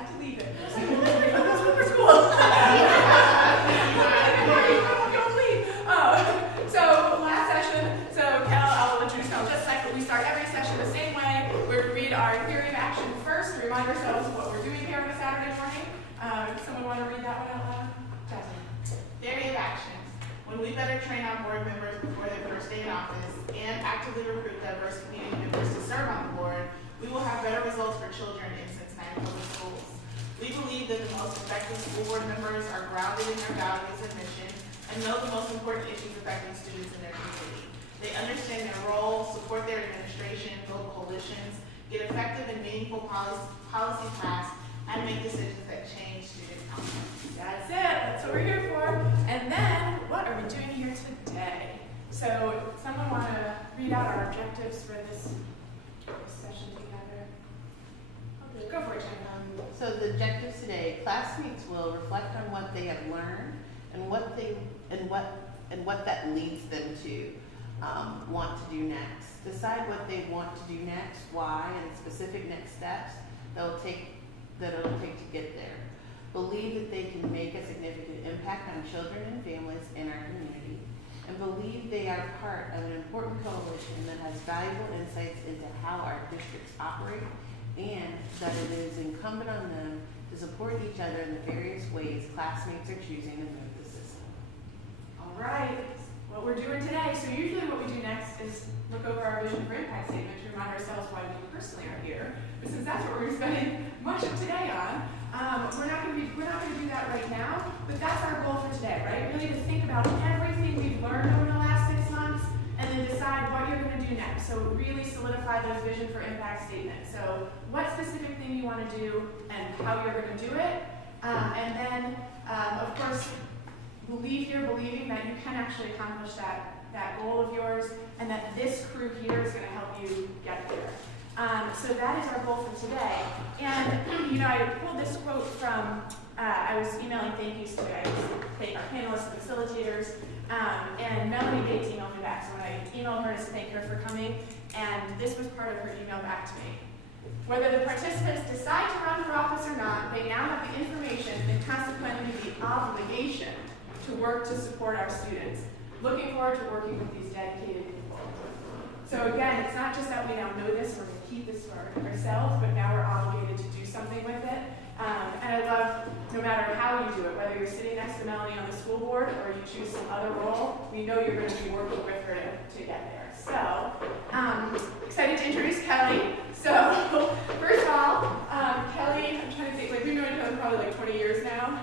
had to leave it. I was like, well, that's super school. Don't leave. So last session, so Kel, I'll introduce Kel just a second. We start every session the same way. We read our theory of action first to remind ourselves of what we're doing here on a Saturday morning. Someone want to read that one out loud? Jasmine. Theory of action. When we better train our board members before their first day in office and actively recruit diverse community members to serve on the board, we will have better results for children in Cincinnati Public Schools. We believe that the most effective school board members are grounded in their values and mission and know the most important issues affecting students in their community. They understand their role, support their administration, build coalitions, get effective and meaningful policy passed, and make decisions that change student outcomes. That's it. That's what we're here for. And then, what are we doing here today? So, someone want to read out our objectives for this session together? Okay, go for it, Jen. So the objectives today: classmates will reflect on what they have learned and what that leads them to want to do next. Decide what they want to do next, why, and specific next steps that it'll take to get there. Believe that they can make a significant impact on children and families in our community, and believe they are part of an important coalition that has valuable insights into how our districts operate, and that it is incumbent on them to support each other in the various ways classmates are choosing to move the system. All right, what we're doing today. So usually what we do next is look over our vision for impact statement to remind ourselves why we personally are here. But since that's what we're spending much of today on, we're not going to do that right now. But that's our goal for today, right? Really to think about everything we've learned over the last 6 months, and then decide what you're going to do next. So really solidify those vision for impact statements. So what specific thing you want to do and how you're going to do it. And then, of course, believing that you can actually accomplish that goal of yours, and that this crew here is going to help you get there. So that is our goal for today. And, I pulled this quote from, I was emailing thank yous today. Our panelists and facilitators. And Melanie Bates emailed me back. So when I emailed her to thank her for coming, and this was part of her email back to me. Whether the participants decide to run for office or not, they now have the information and consequently the obligation to work to support our students. Looking forward to working with these dedicated people. So again, it's not just that we now know this, we're going to keep this for ourselves, but now we're obligated to do something with it. And I love, no matter how you do it, whether you're sitting next to Melanie on the school board or you choose some other role, we know you're going to be working with her to get there. So, excited to introduce Kelly. So, first of all, Kelly, I'm trying to think, we've known each other probably 20 years now.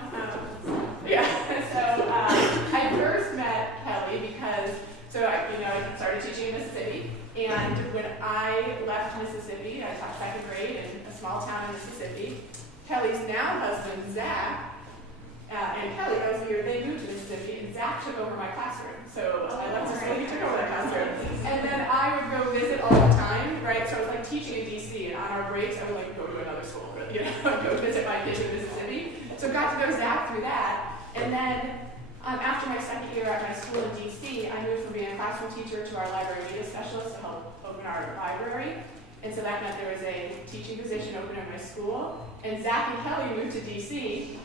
I first met Kelly because, I started teaching in Mississippi, and when I left Mississippi, I taught 2nd grade in a small town in Mississippi. Kelly's now husband, Zach, and Kelly, that was the year they moved to Mississippi, and Zach took over my classroom. So I left school, he took over that classroom. And then I would go visit all the time, right? So I was teaching in DC, and on our breaks, I would go to another school, go visit my kids in Mississippi. So got to know Zach through that. And then after my 2nd year at my school in DC, I moved from being a classroom teacher to our library media specialist to help open our library. And so that meant there was a teaching position open at my school. And Zach and Kelly moved to DC,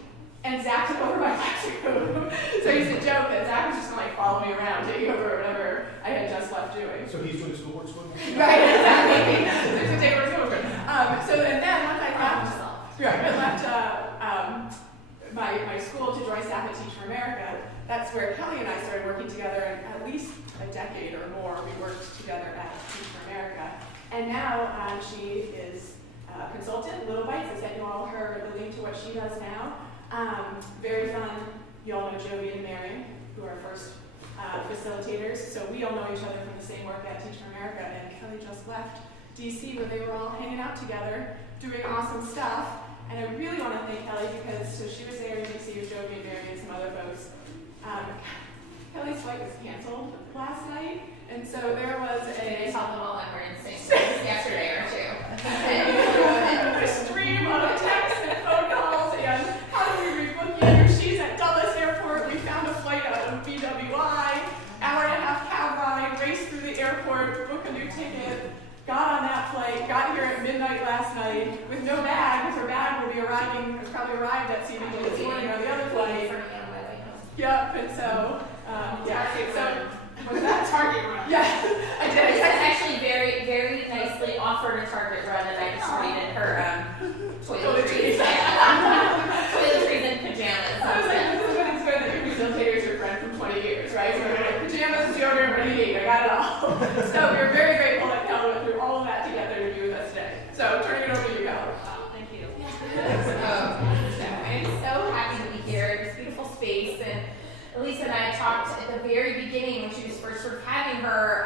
and Zach took over my classroom. So I used to joke that Zach was just going to follow me around, taking over whatever I had just left doing. So he's doing the school board school? Right, exactly. So take over school board. And then once I left my school to join staff at Teach for America, that's where Kelly and I started working together, and at least a decade or more we worked together at Teach for America. And now she is a consultant, Little Bites. I sent you all the link to what she does now. Very fun. You all know Jovi and Marion, who are first facilitators. So we all know each other from the same work at Teach for America. And Kelly just left DC where they were all hanging out together, doing awesome stuff. And I really want to thank Kelly because she was there in DC with Jovi and Marion and some other folks. Kelly's flight was canceled last night. And so there was They told them all that we're in sync yesterday or two. A stream of texts and phone calls and how do we rebook you? She's at Dulles Airport. We found a flight out of BWI, hour and a half cab ride, raced through the airport, booked a new ticket, got on that flight, got here at midnight last night with no bag, because her bag will be arriving Colleen has probably arrived at CBG this morning on the other flight. For me on my way home. Yep, and so, was that Target run. Yeah, I did. Lisa actually very, very nicely offered a Target run, and I just rated her toiletries. Toiletries and pajamas. I was like, this is when it's good that your facilitator is your friend from 20 years, right? So we're like, pajamas, deodorant, what do you need? I got it all. So we're very grateful that Cal went through all of that together to be with us today. So turning it over to you, Cal. Thank you. I'm so happy to be here. It's a beautiful space, and Elisa and I talked at the very beginning when she was first sort of having her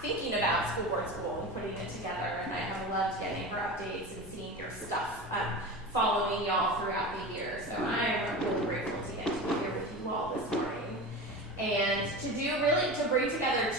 thinking about school board school and putting it together, and I have loved getting her updates and seeing your stuff following y'all throughout the year. So I'm really grateful to get to be here with you all this morning. And to bring together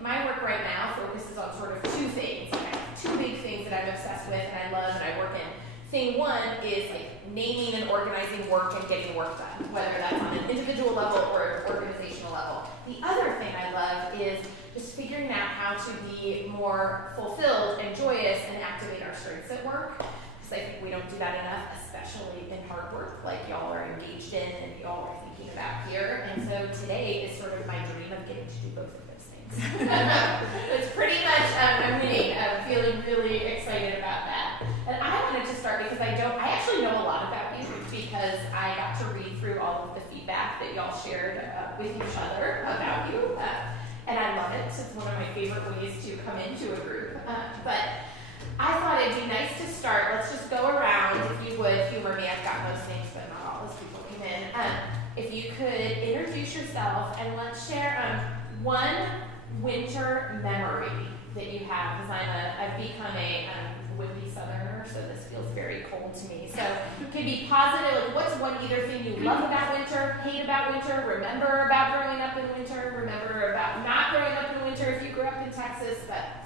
my work right now focuses on sort of two things. I have two big things that I'm obsessed with and I love and I work in. Thing one is like naming and organizing work and getting work done, whether that's on an individual level or an organizational level. The other thing I love is just figuring out how to be more fulfilled and joyous and activate our strengths at work. Because I think we don't do that enough, especially in hard work like y'all are engaged in and y'all are thinking about here. And so today is sort of my dream of getting to do both of those things. It's pretty much, I'm winning. I'm feeling really excited about that. And I wanted to start because I actually know a lot about you because I got to read through all of the feedback that y'all shared with each other about you. And I love it. It's one of my favorite ways to come into a group. But I thought it'd be nice to start. Let's just go around. If you would humor me, I've got most names, but not all as people come in. If you could introduce yourself and let's share one winter memory that you have. Because I've become a would-be Southerner, so this feels very cold to me. So it can be positive. Like, what's one either thing you love about winter, hate about winter, remember about growing up in winter, remember about not growing up in winter if you grew up in Texas, but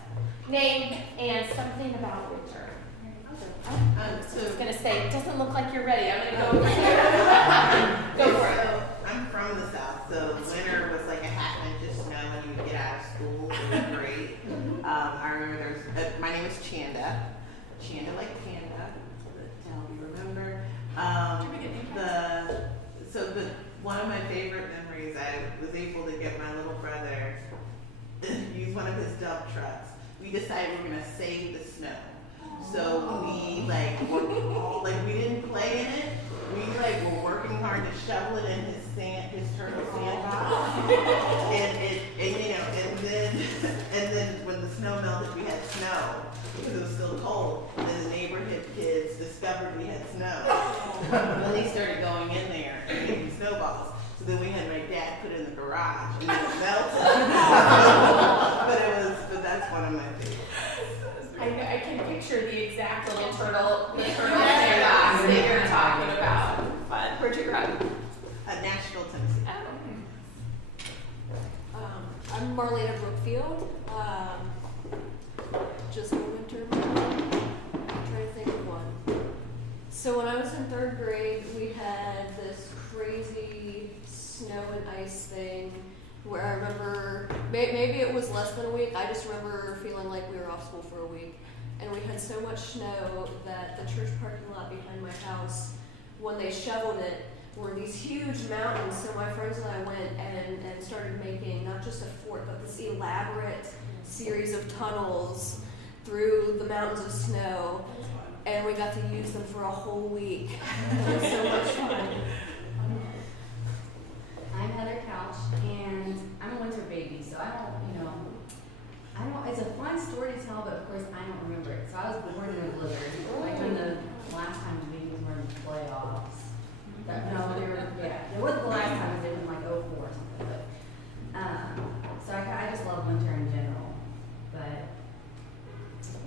name and something about winter. So I was going to say, it doesn't look like you're ready. I'm going to go over here. Go for it. So I'm from the South, so winter was like a half inch of snow when you would get out of school. It was great. I remember my name is Chanda. Chanda like panda, to help you remember. One of my favorite memories, I was able to get my little brother to use one of his dump trucks. We decided we're gonna save the snow. So we we didn't play in it. We were working hard to shovel it in his turtle sandbox. and then when the snow melted, we had snow because it was still cold. And then the neighborhood kids discovered we had snow. Well, they started going in there and making snowballs. So then we had my dad put it in the garage and it melted. but that's one of my favorites. I can picture the exact little turtle sandbox that you're talking about. Fun. Where'd you grow up? Nashville, Tennessee. I'm Marlena Brookfield. Just a winter memory. I'm trying to think of one. So when I was in third grade, we had this crazy snow and ice thing where I remember, maybe it was less than a week, I just remember feeling like we were off school for a week. And we had so much snow that the church parking lot behind my house, when they shoveled it, were these huge mountains. So my friends and I went and started making not just a fort, but this elaborate series of tunnels through the mountains of snow. And we got to use them for a whole week. It was so much fun. I'm Heather Couch, and I'm a winter baby, so it's a fun story to tell, but of course I don't remember it. So I was born in a blizzard, like when the last time the babies were in the playoffs. It wasn't the last time, it was in like 04 or something, but, so I just love winter in general. But,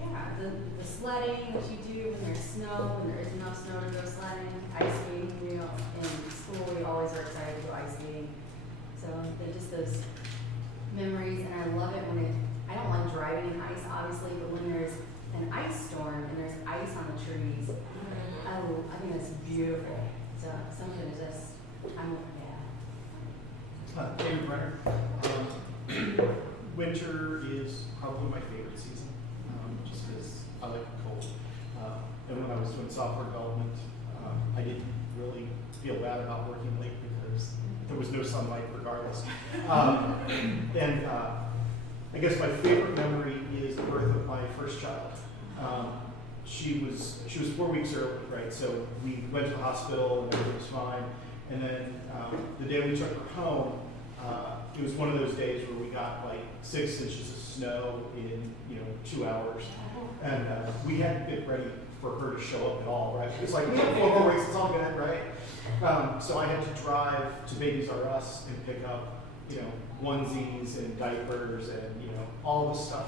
yeah, the sledding that you do when there's snow, when there isn't enough snow to go sledding, ice skating, in school we always are excited to go ice skating. So they're just those memories, and I love it when I don't like driving in ice, obviously, but when there's an ice storm and there's ice on the trees, I think that's beautiful. So something is just, David Brenner. Winter is probably my favorite season, just because I like the cold. And when I was doing software development, feel bad about working late because there was no sunlight regardless. I guess my favorite memory is the birth of my first child. She was 4 weeks early, right? So we went to the hospital and everything was fine. And then the day we took her home, it was one of those days where we got like 6 inches of snow in 2 hours, and we hadn't been ready for her to show up at all, right? It's like we have 4 more weeks, it's all good, right? So I had to drive to Babies R Us and pick up onesies and diapers and all the stuff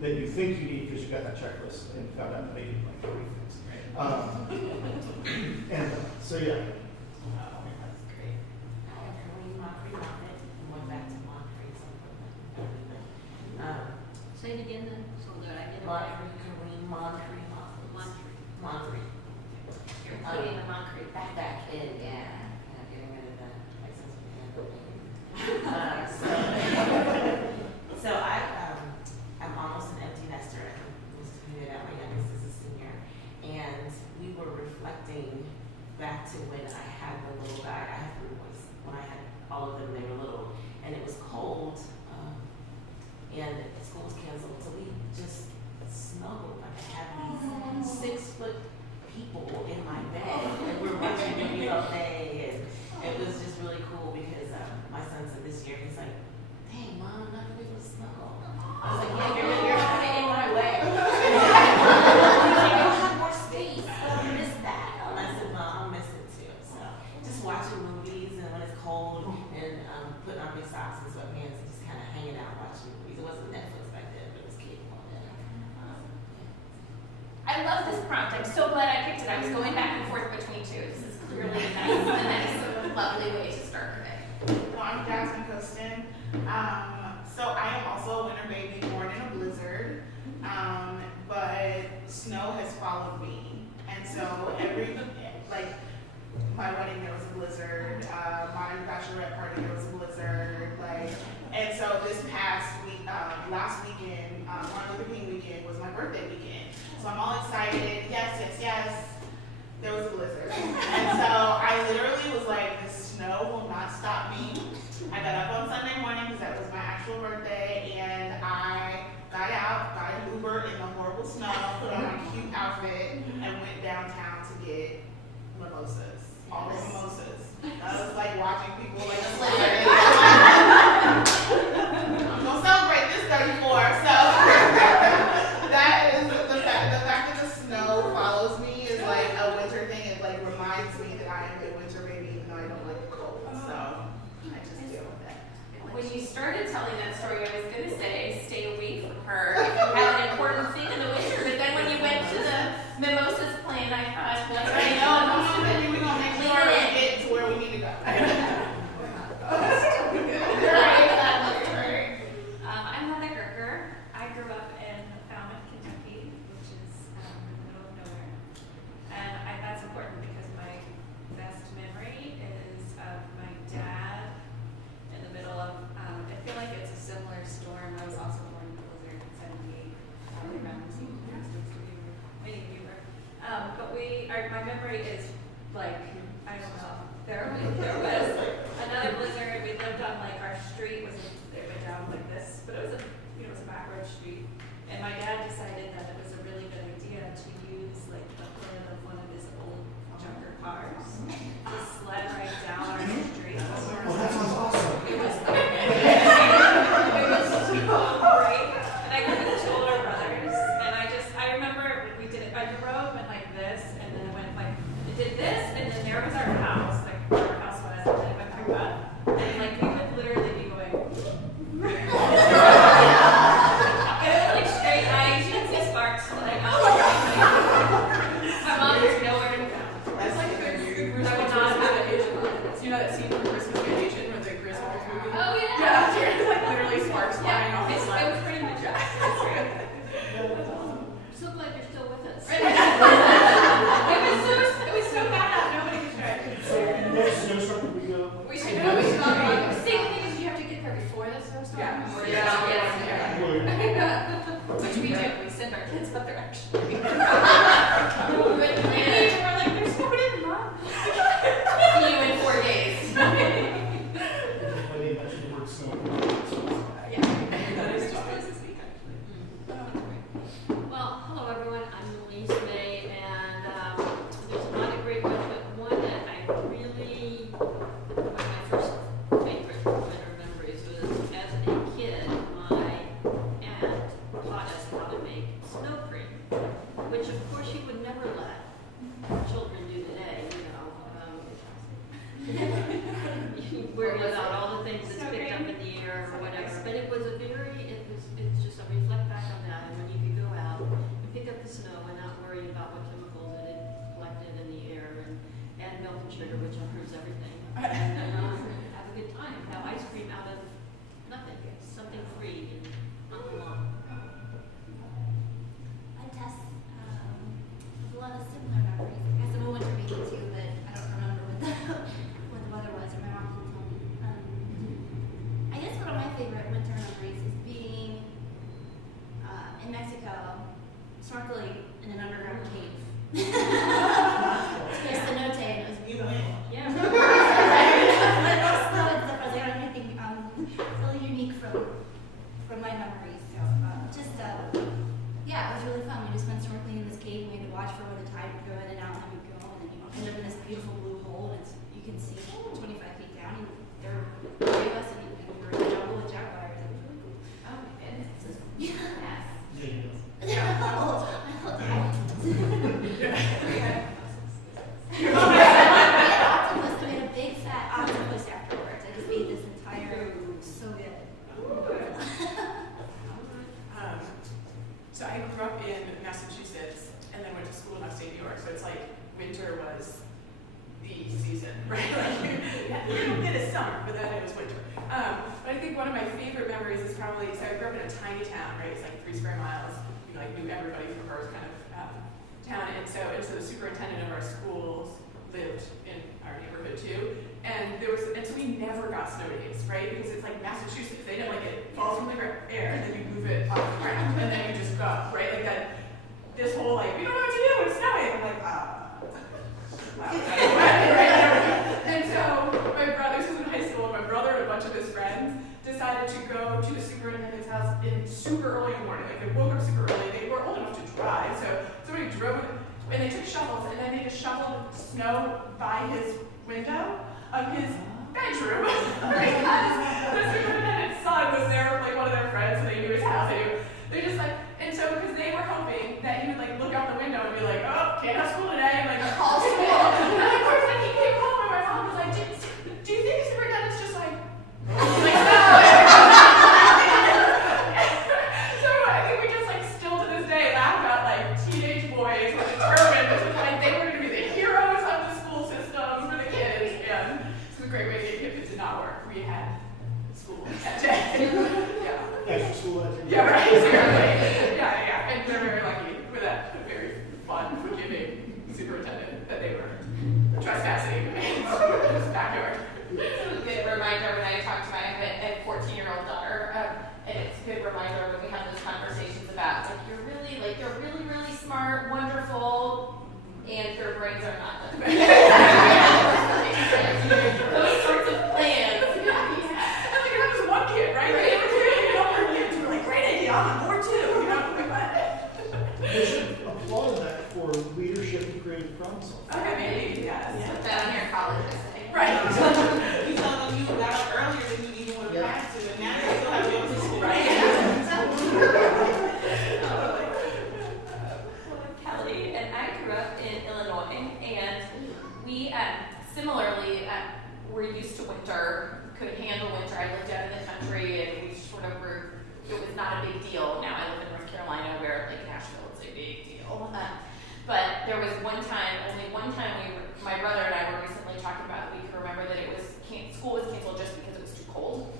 that you think you need because you got that checklist and found out that I needed like 3 things. So yeah. That's great. I have Kareem Moncrief on it, and went back to Moncrief, Say it again then, so that I get it. Kareem Moncrief. You're putting the Moncrief Back in, yeah. Getting rid of the license plate. So I'm almost an empty nester. I was doing it out. My youngest is a senior, and we were reflecting back to when I had the little guy. I have 3 boys. When I had all of them, they were little, and it was cold, and school was canceled. So we just snuggled. Like I had these 6-foot people in my bed, and we were watching movies all day, and it was just really cool because my son said this year, he's like, "Dang, Mom, I'm not able to snuggle." I was like, "Yeah, you're coming in my way." He's like, "You'll have more space. I miss that." And I said, "Well, I'll miss it too." So just watching movies, and when it's cold, and putting on big socks and sweatpants, and just kind of hanging out watching movies. It wasn't Netflix back then, but it was cable. I love this prompt. I'm so glad I picked it. I was going back and forth between two. This is clearly a nice, lovely way to start her day. So I'm Jasmine Costin. So I am also a winter baby born in a blizzard, but snow has followed me. And so my wedding there was a blizzard, my bachelorette party there was a blizzard, and so this past week, last weekend, Martin Luther King weekend was my birthday weekend. So I'm all excited, yes. There was a blizzard. And so I literally was like, the snow will not stop me. I got up on Sunday morning because that was my actual birthday, and I got out, got an Uber in the horrible snow, put on my cute outfit, and went downtown to get mimosas. All the mimosas. I was like watching people like celebrate. I'm gonna celebrate this 34, so that is the fact that the snow follows me is like a winter thing. It like reminds me that I am a winter baby even though I don't like the cold. So I just deal with that. When you started telling that story, I was going to say stay away from her if you have an important thing in the winter. But then when you went to the mimosas plan, I thought, well, I know most of it. We're gonna make sure we get to where we need to go. I'm Heather Gerker. I grew up in Falmouth, Kentucky, which is in the middle of nowhere. And that's important because my best memory is of my dad in the middle of, I feel like it's a similar storm. I was also born in the blizzard in 78, probably around the same time as many of you were. But my memory is like, I don't know, there was another blizzard. We lived on our street was it went down like this, but it was a back road street. And my dad decided that it was a really good idea to use the hood of one of his old junker cars to sled right down our street. Oh, that sounds awesome. It was so great. And I grew with 2 older brothers, and I remember we did it. I drove and like this, and then it went it did this, and then there was our house, where our house was, and then it went back up, and we would literally be going. It was straight lines. You can see sparks. My mom was nowhere to be found. That's like a good movie. I would not have an issue with it. You know that scene from Christmas Vacation with the Griswold movie? Oh yeah. Yeah, it's literally sparks flying off the It side. was pretty much that. So glad you're still with us. It was so bad. Nobody was trying. Next snowstorm we go. We should know. We should all go. The thing is, you have to get there before the snowstorm. Yeah. Which we do. We send our kids up there actually. We went planning, and we're like, there's nobody in the mom. See you and sugar, which improves everything. And have a good time. Have ice cream out of nothing. Something free and not too long. I test a lot of similar memories. I guess I'm a winter baby too, but I don't remember what the what the weather was, or my mom didn't tell me. I guess one of my favorite winter memories is being in Mexico, snorkeling in an underground cave. It's cenote, and it was beautiful. Yeah. But it was snow and stuff. I was like, I don't have anything really unique from my memories. So yeah, it was really fun. We just went snorkeling in this cave, and we had to watch for when the tide would go in and out, and then we'd go, and then you end up in this beautiful blue hole, and you can see 25 feet down, and there were three of us, and we were in the jungle with jaguars. It was really cool. Oh my goodness. Yeah. Yes. We had a big fat octopus afterwards. I just ate this entire, so good. So I grew up in Massachusetts and then went to school in upstate New York. So it's like winter was the season, right? Like a little bit of summer, but then it was winter. But I think one of my favorite memories is probably, so I grew up in a tiny town, right? It's like 3 square miles. We like knew everybody from birth kind of town. And so the superintendent of our schools lived in our neighborhood too. And so we never got snow days, right? Because it's like Massachusetts, they didn't like it falls from the air and then you move it off the ground and then you just go, right? Like that, this whole like, we don't know what to do, it's snowing. I'm like, right? And so my brother, this was in high school, my brother and a bunch of his friends decided to go to the superintendent's house super early in the morning. Like they woke up super early, they were old enough to drive, so somebody drove and they took shovels and then they just shoveled snow by his window of his bedroom because the superintendent's son was there, like one of their friends, and they knew his house. They just like, and so because they were hoping that he would like look out the window and be like, oh, can't have school today, and like call school. And of course, when he came home, and my mom was like, do you think the superintendent's just like no? So I think we just like still to this day laugh about like teenage boys who were determined to like they were going to be the heroes of the school system for the kids, and it's a great way to get kids. It did not work. We had school that day. Yeah. Extra school that day. Yeah, right. Seriously. Yeah. And we're very lucky with that very fun, forgiving superintendent that they were trespassing in his backyard. It's a good reminder when I talk to my 14-year-old daughter, and it's a good reminder when we have those conversations about like you're really, really smart, wonderful, and your brains are not done. Those sorts of plans. And like you have this one kid, right? Like, they were two older kids who were like, great idea, I'm on board too. You know, They should applaud that for leadership and creative problem solving. okay, maybe, yes. Put that on your college essay. Right. You tell them you got up earlier than you even would have planned to, and now you still have to go to school. Right. Kelly, and I grew up in Illinois, and we similarly were used to winter, could handle winter. I lived out in the country, and we sort of were, it was not a big deal. Now I live in North Carolina, where like Nashville is a big deal. But there was only one time my brother and I were recently talking about, we could remember that school was canceled just because it was too cold.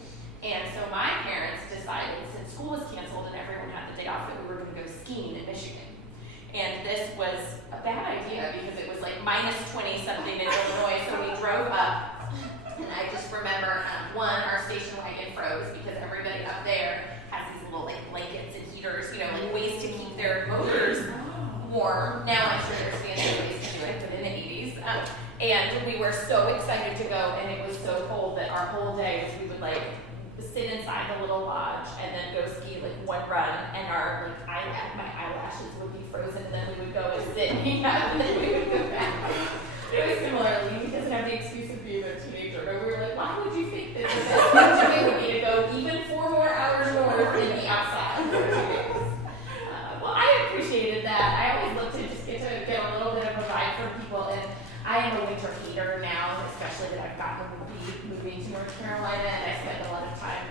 And so my parents decided, since school was canceled and everyone had the day off, that we were going to go skiing in Michigan. And this was a bad idea because it was like minus 20 something in Illinois, so we drove up. And I just remember, our station wagon froze because everybody up there has these little like blankets and heaters, like ways to keep their motors warm. Now I'm sure there's fancy ways to do it, but in the 80s. And we were so excited to go, and it was so cold that our whole day was we would like sit inside the little lodge and then go ski like one run, and my eyelashes would be frozen, and then we would go and sit and hang out, and then we would go back. It was similarly, we doesn't have the excuse of being a teenager, but we were like, why would you think that the best thing to do would be to go even 4 more hours north and be outside for 2 days? Well, I appreciated that. I always look to just get a little bit of a vibe from people, and I am a winter hater now, especially that I've gotten to be moving to North Carolina, and I spend a lot of time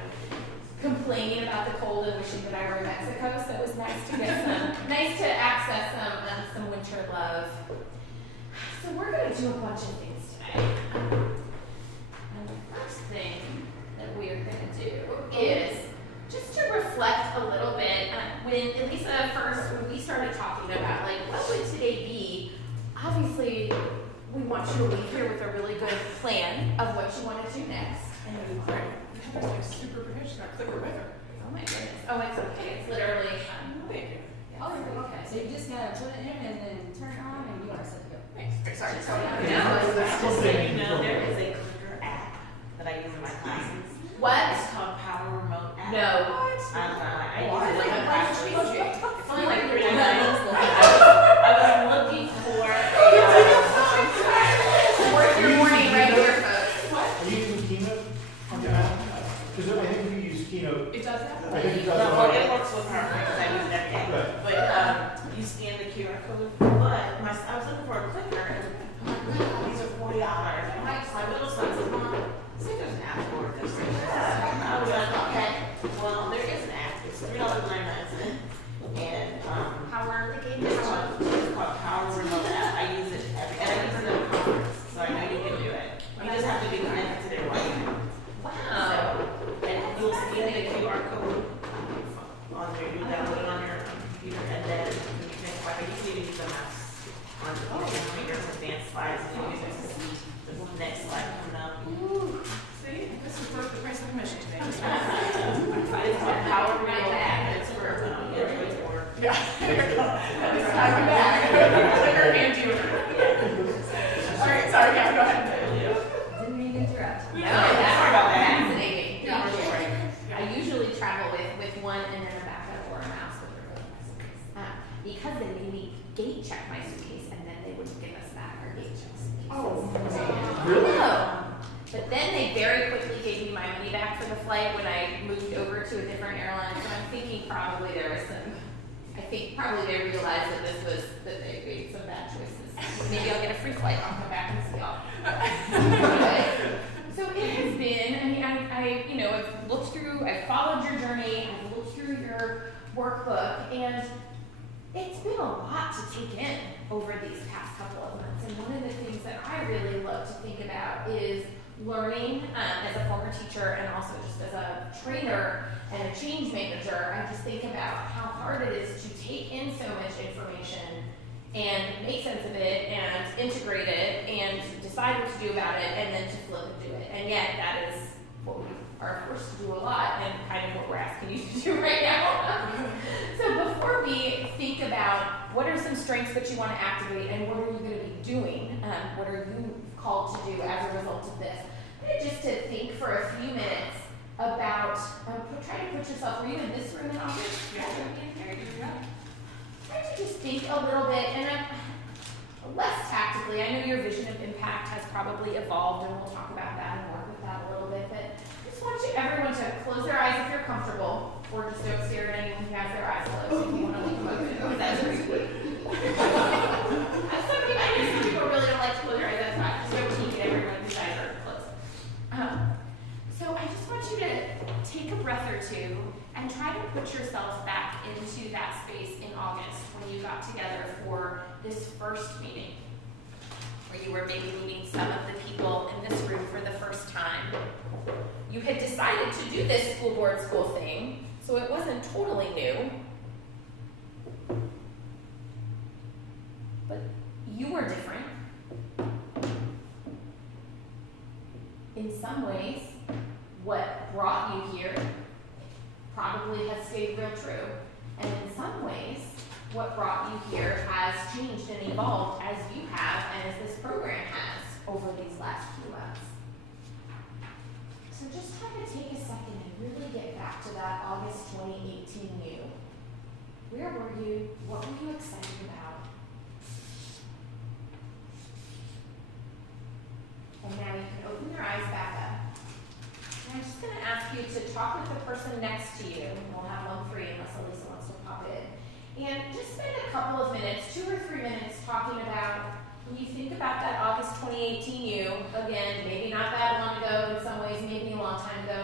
complaining about the cold and wishing that I were in Mexico. So it was nice to get nice to access some winter love. So we're gonna do a bunch of things today. And the first thing that we're gonna do is just to reflect a little bit. When Elisa when we started talking about like what would today be, obviously we want you to leave here with a really good plan of what you want to do next. And Heather's like super prepared. She's got a clicker with her. oh my goodness, oh it's okay, it's literally. Thank you. Oh, okay, so you just gotta put it in and then turn it on and you are set to go. Thanks. Sorry. Just so you know, there is a clicker app that I use in my classes. What? It's called Power Remote app. No. I use Why? it in my classes. Changing. It's only like $3.99. I was looking for Work your morning regular folks. What? Are you using Keynote on your Mac? Because I think if you use Keynote, It does that? I think it does. No, well, it works with her because I use it every day. Right. But you scan the QR code. But I was looking for a clicker, and these are $40. My little son says, "Mom, see if there's an app for this." I was like, "Okay, well, there is an app. It's $3.99, and Power the game. it's called Power Remote app. I use it every, and I use it in a conference, so I know you can do it. You just have to be connected to their Wi-Fi. Wow. And you'll scan the QR code on there, you download it on your computer, and then when you can, like, you can use the mouse on the computer for advanced slides, and you use it to see the next slide coming up. See, this is worth the price of admission today. It's called Power Remote app, it's for Android or. Yeah. I'm back. Clicker and you. All right. Sorry. Yeah. Go ahead. Didn't mean to interrupt. No, Sorry that's about that. fascinating. Yeah. I usually travel with one and then a backup or a mouse with remote messages. Because they made me gate check my suitcase and then they wouldn't give us back our gate checks. Oh. Really? But then they very quickly gave me my money back for the flight when I moved over to a different airline. So I'm thinking probably there was probably they realized that that they made some bad choices. Maybe I'll get a free flight. I'll come back and see y'all. Anyway, so it has been, I've looked through, I've followed your journey, I've looked through your workbook, and it's been a lot to take in over these past couple of months. And one of the things that I really love to think about is learning as a former teacher and also just as a trainer and a change manager. I just think about how hard it is to take in so much information and make sense of it and integrate it and decide what to do about it and then to flip and do it. And yet that is what we are forced to do a lot and kind of what we're asking you to do right now. So before we think about what are some strengths that you want to activate and what are you going to be doing, what are you called to do as a result of this, just to think for a few minutes about, try to put yourself, were you in this room in August? Yeah. Try to just think a little bit, and less tactically. I know your vision of impact has probably evolved, and we'll talk about that and work with that a little bit, but I just want everyone to close their eyes if you're comfortable, or just don't stare at anyone who has their eyes closed if you want to leave them open, because that's pretty sweet. Some people really don't like to close their eyes, that's fine. Just don't peek at everyone whose eyes are closed. So I just want you to take a breath or two and try to put yourself back into that space in August when you got together for this first meeting, where you were maybe meeting some of the people in this room for the first time. You had decided to do this school board school thing, so it wasn't totally new. But you were different. In some ways, what brought you here probably has stayed real true. And in some ways, what brought you here has changed and evolved as you have and as this program has over these last few months. So just try to take a second and really get back to that August 2018 you. Where were you? What were you excited about? And now you can open your eyes back up. And I'm just going to ask you to talk with the person next to you. We'll have one free unless Elisa wants to pop in. And just spend a couple of minutes, 2 or 3 minutes, talking about, when you think about that August 2018 you, again, maybe not that long ago in some ways, maybe a long time ago,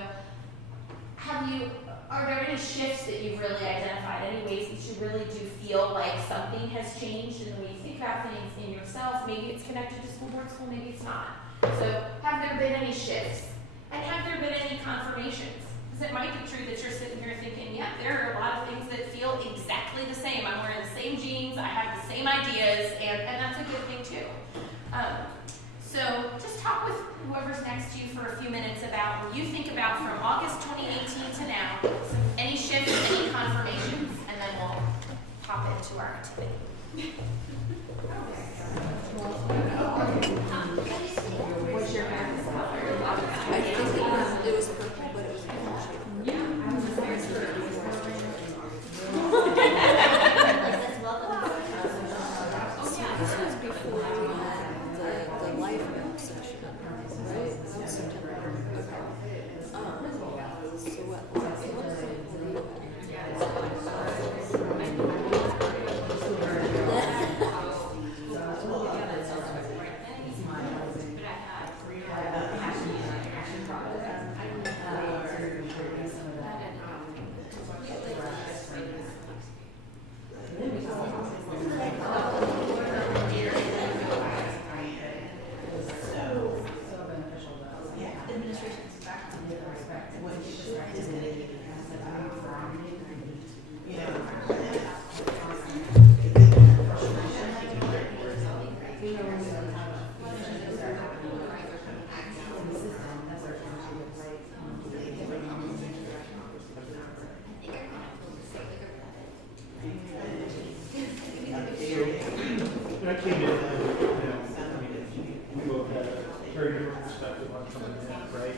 are there any shifts shifts that you've really identified, any ways that you really do feel like something has changed in the way you think about things in yourself. Maybe it's connected to school board school, maybe it's not. So have there been any shifts? And have there been any confirmations? Because it might be true that you're sitting here thinking, yeah, there are a lot of things that feel exactly the same. I'm wearing the same jeans, I have the same ideas, and that's a good thing too. So just talk with whoever's next to you for a few minutes about what you think about from August 2018 to now, any shifts, any confirmations, and then we'll hop into our activity. What's your hair color? I think it was purple, but it was That's welcome. This was before we had the life milk session, right? That was September. Okay. So When I came in, we both had a very different perspective on coming in, right?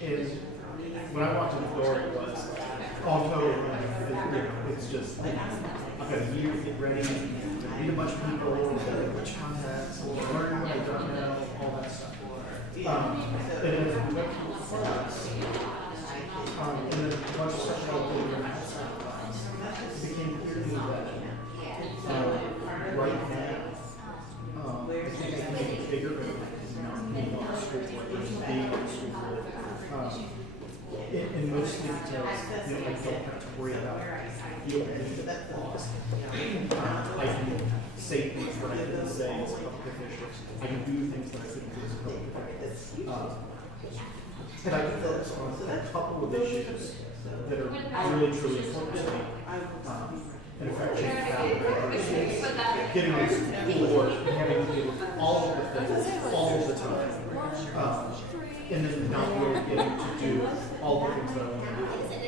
And when I walked in the door, it was all total. It's just, I've got a year to get ready, meet a bunch of people, which contacts, learn what I don't know, all that stuff. And then we went through the class, and then a bunch of stuff about the outside class. It became clear to me that right now, I think it's a bigger being on the school board versus being on the school board. And mostly because, I don't have to worry about feeling that lost. I can say things that I couldn't say as a public official. I can do things that I couldn't do as a public official. And I can focus on a couple of issues that are really, truly important to me. And affect change getting on school board and having to deal with all of the things all the time. And then not really getting to do all the things that I want to do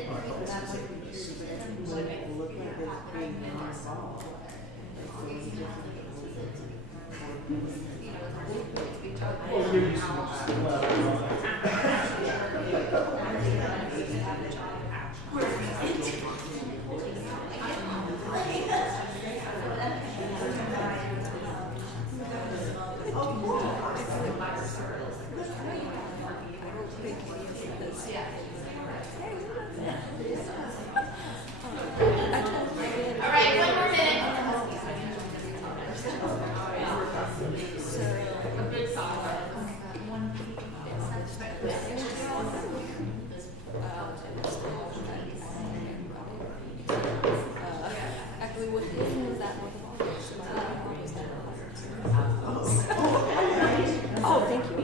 on a couple specific issues. Well, you're used to just All right, one more minute. A good solid. actually, within that month of August, oh, thank you.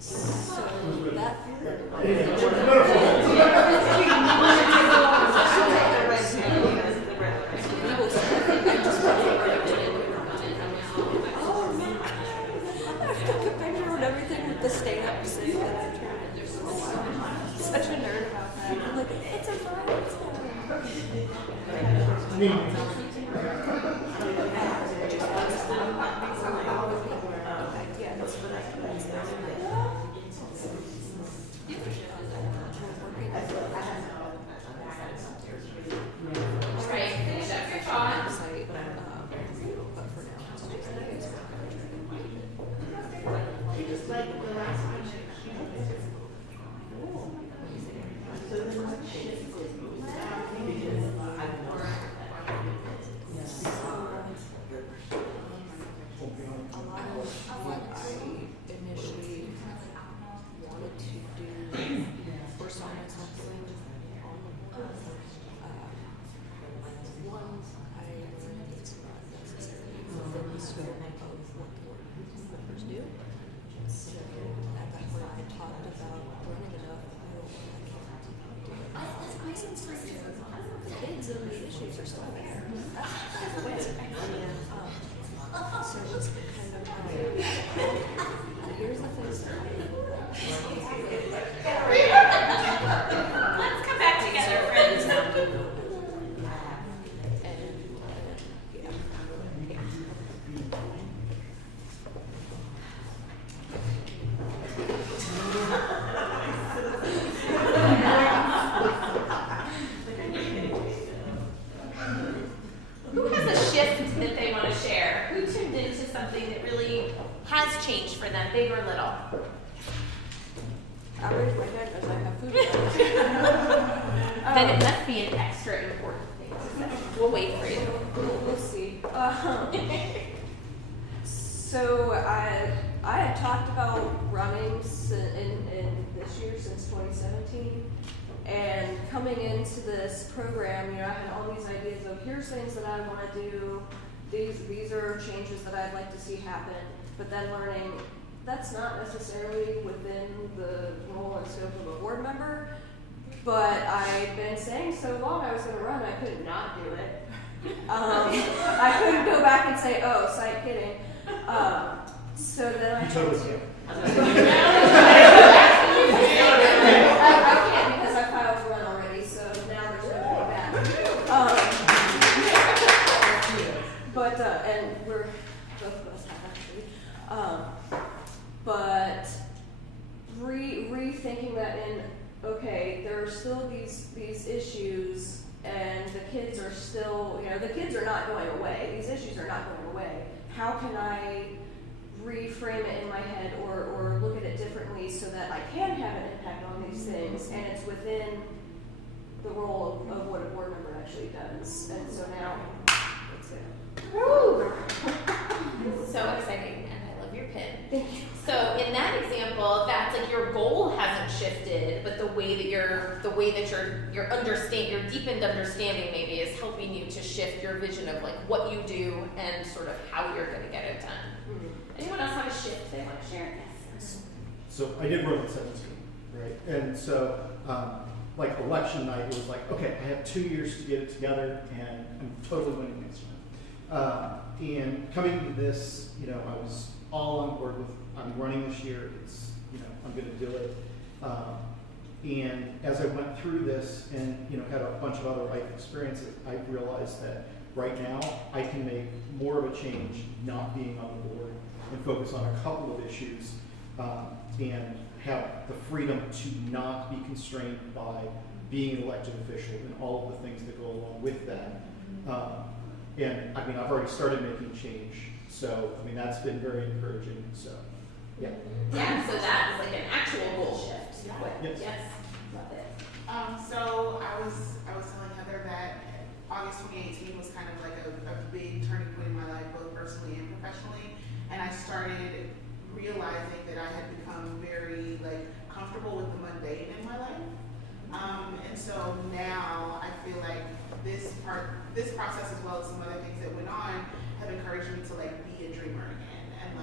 So that. Everything with the stamps and such a nerd about that. I'm like, it's a Right, finish up your thought. But for now, it's Just like the last one. kids are still there. So it's kind of here's the things that Let's come back together, friends. Who has a shift that they want to share? Who tuned into something that really has changed for them, big or little? I raised my hand as I have food. Then it must be an extra important thing to say. We'll wait for you. We'll see. So I had talked about running in this year since 2017, and coming into this program, I had all these ideas of here's things that I want to do. These are changes that I'd like to see happen. But then learning that's not necessarily within the role and scope of a board member. But I'd been saying so long I was going to run, I could not do it. I couldn't go back and say, oh, sight kidding. So then I totally can. I can't because I filed to run already, so now there's no going back. But and we're both of us have actually. But rethinking that okay, there are still these issues, and the kids are still, the kids are not going away. These issues are not going away. How can I reframe it in my head or look at it differently so that I can have an impact on these things, and it's within the role of what a board member actually does. And so now, that's it. Woo! So exciting, and I love your pin. Thank you. So in that example, that's like your goal hasn't shifted, but the way that your deepened understanding maybe is helping you to shift your vision of like what you do and sort of how you're going to get it done. Mm-hmm. Anyone else have a shift they want to share? Yes. So I did run at 17, right? And so like election night, it was like, okay, I have 2 years to get it together, and I'm totally winning next time. And coming to this, I was all on board with, I'm running this year, I'm going to do it. And as I went through this and, had a bunch of other life experiences, I realized that right now I can make more of a change not being on the board and focus on a couple of issues and have the freedom to not be constrained by being an elected official and all of the things that go along with that. And I've already started making change. So, that's been very encouraging. So, yeah. Yeah, so that is like an actual goal shift. Yes. Yes. Love it. So I was telling Heather that August 2018 was kind of like a big turning point in my life, both personally and professionally. And I started realizing that I had become very comfortable with the mundane in my life. And so now I feel like this process, as well as some other things that went on, have encouraged me to be a dreamer again and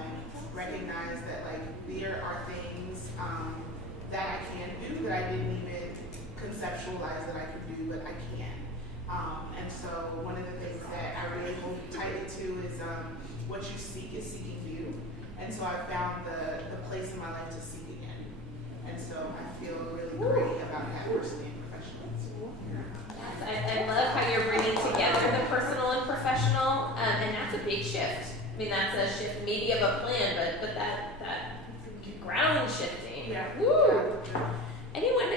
recognize that there are things that I can do that I didn't even conceptualize that I could do, but I can. And so one of the things that I really hold tightly to is what you seek is seeking you. And so I found the place in my life to seek again. And so I feel really great about that personally and professionally. I love how you're bringing together the personal and professional, and that's a big shift. That's a shift maybe of a plan, but that ground shifting. Yeah. Woo! Anyone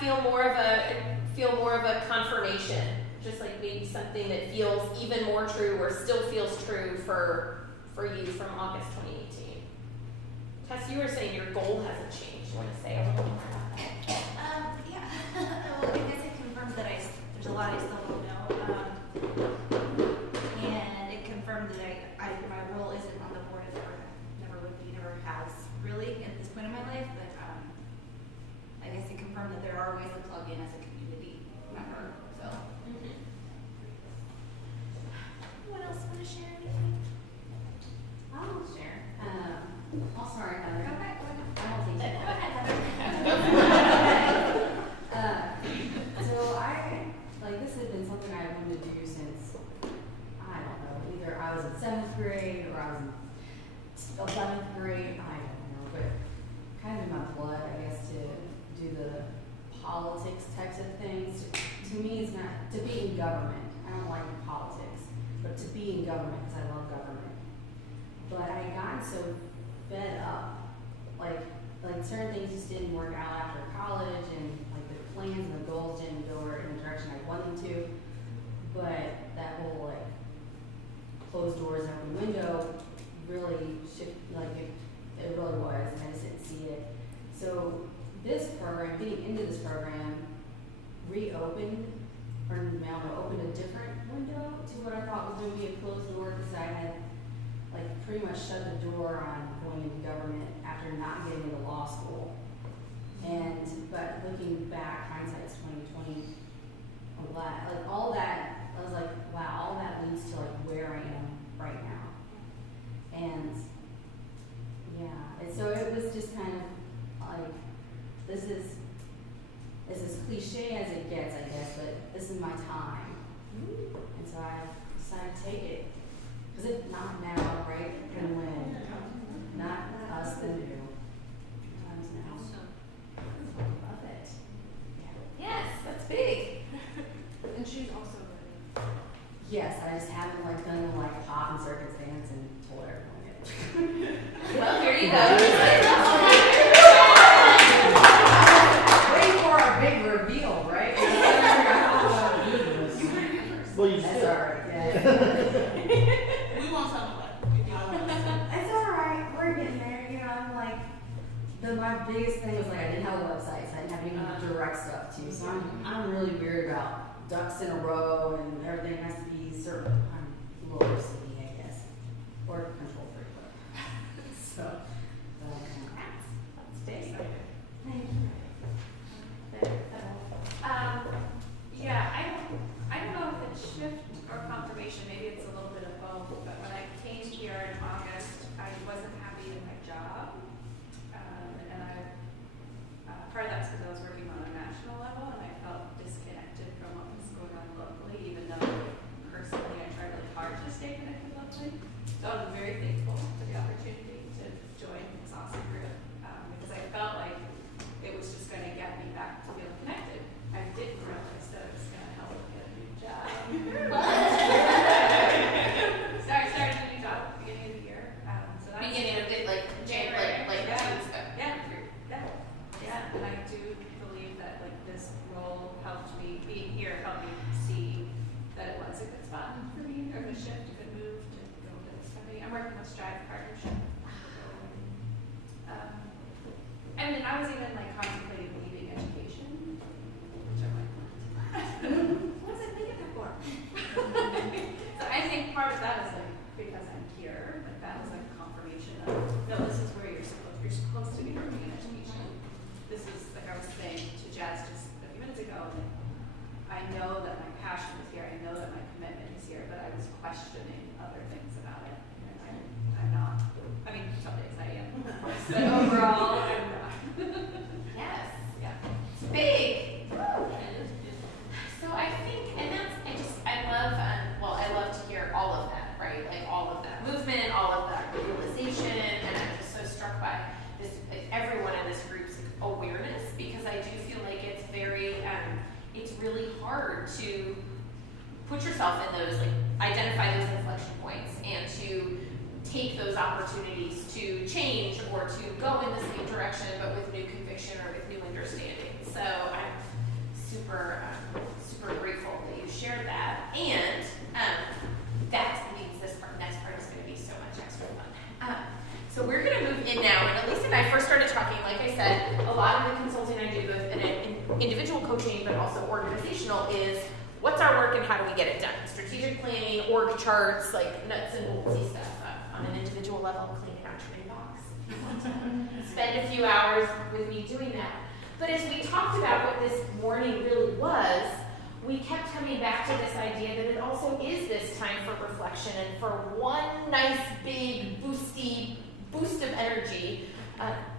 feel more of a confirmation, just maybe something that feels even more true or still feels true for you from August 2018. Tess, you were saying your goal hasn't changed. You want to say a little more about that? Yeah. Well, I guess it confirms that there's a lot I still don't know. And it confirmed that my role isn't on the board, never would be, never has really at this point in my life. But I guess it confirmed that there are ways to plug in as a community member. So. Mm-hmm. Anyone else want to share anything? I'll share. Oh, sorry, Heather. Go back. I won't take it. Go ahead, Heather. So this had been something I wanted to do since 11th grade, I don't know, but kind of in my blood, I guess, to do the politics types of things. To me, it's not, to be in government. I don't like politics, but to be in government, because I love government. But I had gotten so fed up, like certain things just didn't work out after college, and like the plans and the goals didn't go in the direction I wanted them to. But that whole like closed doors and open window really it really was, and I just didn't see it. So this program, getting into this program, opened a different window to what I thought was going to be a closed door, because I had like pretty much shut the door on going into government after not getting into law school. But looking back, hindsight's 2020, like all that, I was like, wow, all that leads to like where I am right now. And yeah, and so it was just kind of like, this is as cliche as it gets, I guess, but this is my time. And so I decided to take it. Because if not now, right, then when? Not us, then who? Times now. Love it. Yes, that's big. And she's also ready. Yes, I just haven't like done like pop and circumstance and told everyone yet. Well, here you go. Waiting for our big reveal, right? Well, you That's still. all right. Yeah. We won't tell nobody. It's all right. We're getting there. You know, I'm like, my biggest thing was like I didn't have a website, so I didn't have any direct stuff too. So I'm really weird about ducks in a row and everything has to be certain. I'm a little OCD, I guess, or control freak. So, That's big. thank you. Yeah, I don't know if it's shift or confirmation, maybe it's a little bit of both, but when I came here in August, I wasn't happy with my job. Part of that's because I was working on a national level and I felt disconnected from what was going on locally, even though personally I tried really hard to stay connected locally. So I was very thankful for the opportunity to join this awesome group, because I felt like it was just going to get me back to feeling connected. I didn't realize that it was going to help me get a new job. So I started a new job at the beginning of the year. So that's Beginning of it, like January, like Yeah. 2 weeks ago. Yeah, and I do believe that like this role helped me, being here helped me see that it was a good spot for me, or a shift, a good move to go to this company. I'm working with Strive Partnership. And then I was even like contemplating leaving education, which I'm like, what was I thinking that for? So I think part of that is like because I'm here, like that was like confirmation of no, this is where you're supposed to be working in education. This is like I was saying to Jazz just a few minutes ago, like, I know that my passion is here, I know that my commitment is here, but I was questioning other things about it. And I'm not. I mean, some days I am, of course, but overall, I'm not. Yes. Yeah. It's big. So I think, and that's, I love, I love to hear all of that, right? Like all of that movement, all of that realization, and I'm just so struck by this, like, everyone in this group's awareness, because I do feel like it's very, it's really hard to put yourself in those, like, identify those inflection points and to take those opportunities to change or to go in the same direction but with new conviction or with new understanding. So I'm super grateful that you shared that, and that means this next part is going to be so much extra fun. So we're going to move in now, and Elise and I first started talking, like I said, a lot of the consulting I do both in individual coaching but also organizational is what's our work and how do we get it done? Strategic planning, org charts, like nuts and boltsy stuff. On an individual level, cleaning out your inbox. You want to spend a few hours with me doing that. But as we talked about what this morning really was, we kept coming back to this idea that it also is this time for reflection and for one nice big boost of energy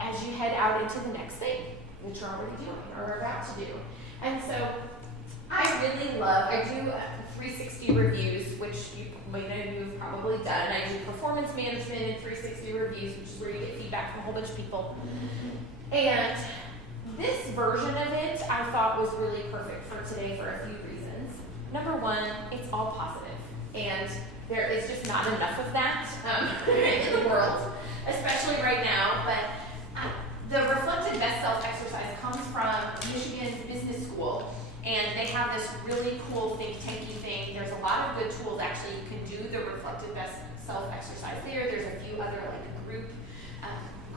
as you head out into the next thing, which you're already doing or are about to do. And so I really love, I do 360 reviews, which many of you have probably done. I do performance management in 360 reviews, which is where you get feedback from a whole bunch of people. And this version of it I thought was really perfect for today for a few reasons. Number one, it's all positive, and there is just not enough of that in the world, especially right now. But the reflected best self exercise comes from Michigan Business School, and they have this really cool think tanky thing. There's a lot of good tools actually. You can do the reflected best self exercise there. There's a few other like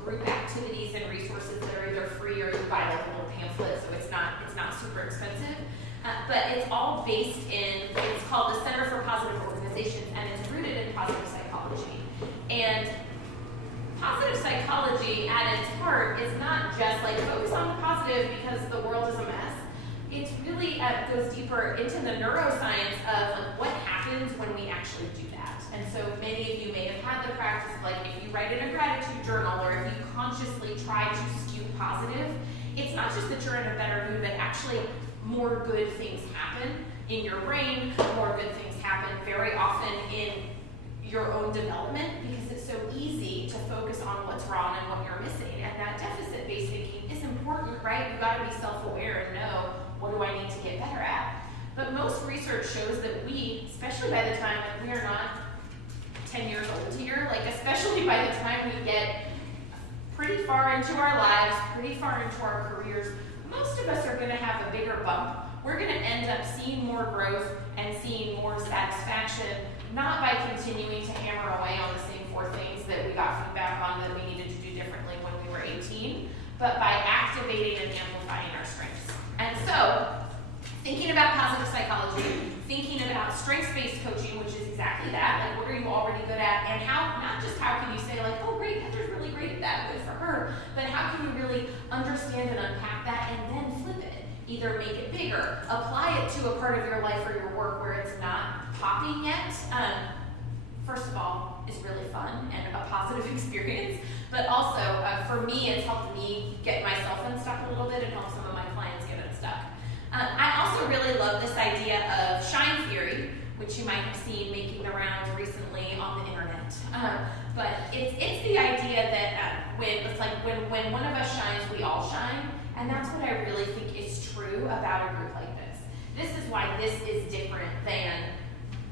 group activities and resources that are either free or you buy like a little pamphlet, so it's not super expensive. But it's all based in, it's called the Center for Positive Organizations, and it's rooted in positive psychology. And positive psychology at its heart is not just like focus on the positive because the world is a mess. It really goes deeper into the neuroscience of like, what happens when we actually do that. And so many of you may have had the practice of like if you write in a gratitude journal or if you consciously try to skew positive, it's not just that you're in a better mood, but actually more good things happen in your brain, more good things happen very often in your own development because it's so easy to focus on what's wrong and what you're missing. And that deficit-based thinking is important, right? You've got to be self-aware and know, what do I need to get better at? But most research shows that we, especially by the time we are not 10 years old here, like especially by the time we get pretty far into our lives, pretty far into our careers, most of us are going to have a bigger bump. We're going to end up seeing more growth and seeing more satisfaction, not by continuing to hammer away on the same 4 things that we got feedback on that we needed to do differently when we were 18, but by activating and amplifying our strengths. And so, thinking about positive psychology, thinking about strengths-based coaching, which is exactly that, like what are you already good at, and how, not just how can you say like, oh great, Heather's really great at that, good for her, but how can you really understand and unpack that and then flip it? Either make it bigger, apply it to a part of your life or your work where it's not popping yet. First of all, is really fun and a positive experience, but also for me, it's helped me get myself unstuck a little bit and help some of my clients get unstuck. I also really love this idea of shine theory, which you might have seen making the rounds recently on the internet. But it's the idea that when one of us shines, we all shine, and that's what I really think is true about a group like this. This is why this is different than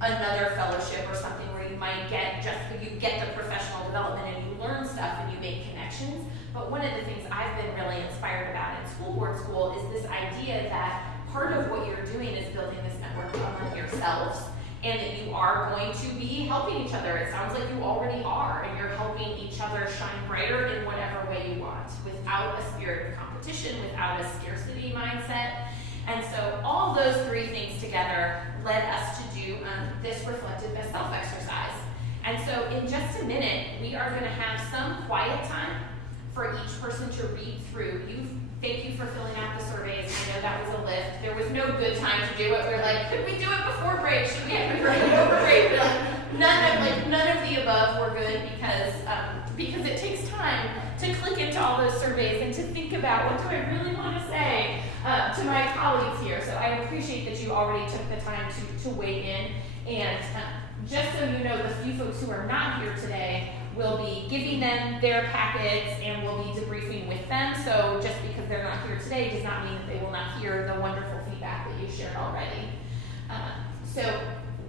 another fellowship or something where you might get the professional development and you learn stuff and you make connections. But one of the things I've been really inspired about in school board school is this idea that part of what you're doing is building this network among yourselves, and that you are going to be helping each other. It sounds like you already are, and you're helping each other shine brighter in whatever way you want, without a spirit of competition, without a scarcity mindset. And so all those 3 things together led us to do this reflective best self exercise. And so in just a minute, we are going to have some quiet time for each person to read through. Thank you for filling out the surveys. I know that was a lift. There was no good time to do it. We were like, could we do it before break? Should we have it over break? We're like, none of the above were good because it takes time to click into all those surveys and to think about what do I really want to say to my colleagues here. So I appreciate that you already took the time to weigh in. And just so you know, the few folks who are not here today, we'll be giving them their packets and we'll be debriefing with them. So just because they're not here today does not mean that they will not hear the wonderful feedback that you shared already. So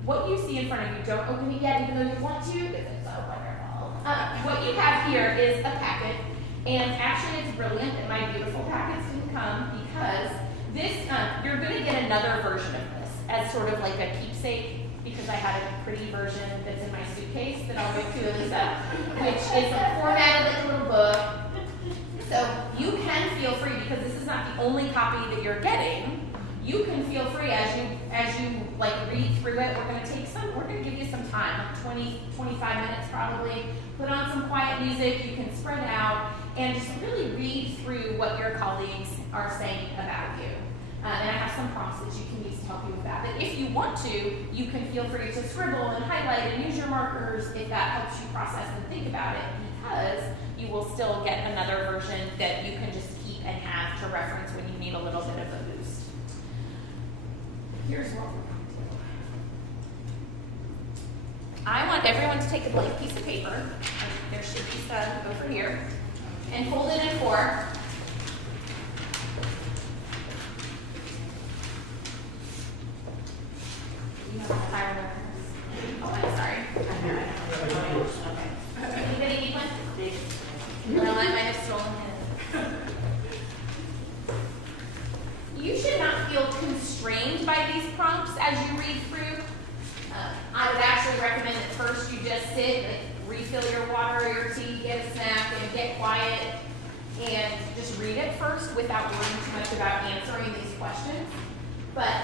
what you see in front of you, don't open it yet even though you want to, because it's so wonderful. What you have here is a packet, and actually it's brilliant that my beautiful packets didn't come because this, you're going to get another version of this as sort of like a keepsake, because I had a pretty version that's in my suitcase that I'll give to Elisa, which is formatted like a little book. So you can feel free, because this is not the only copy that you're getting, you can feel free as you like read through it. We're going to give you some time, like 20, 25 minutes probably. Put on some quiet music, you can spread out, and just really read through what your colleagues are saying about you. And I have some prompts that you can use to help you with that. But if you want to, you can feel free to scribble and highlight and use your markers if that helps you process and think about it, because you will still get another version that you can just keep and have to reference when you need a little bit of a boost. Here's what we're going to do. I want everyone to take a blank piece of paper, there should be some over here, and hold it in four. You have a fire alarm. Oh, I'm sorry. Okay. Anybody need one? Well, I might have stolen his. You should not feel constrained by these prompts as you read through. I would actually recommend that first you just sit, like, refill your water or your tea, get a snack, and get quiet, and just read it first without worrying too much about answering these questions. But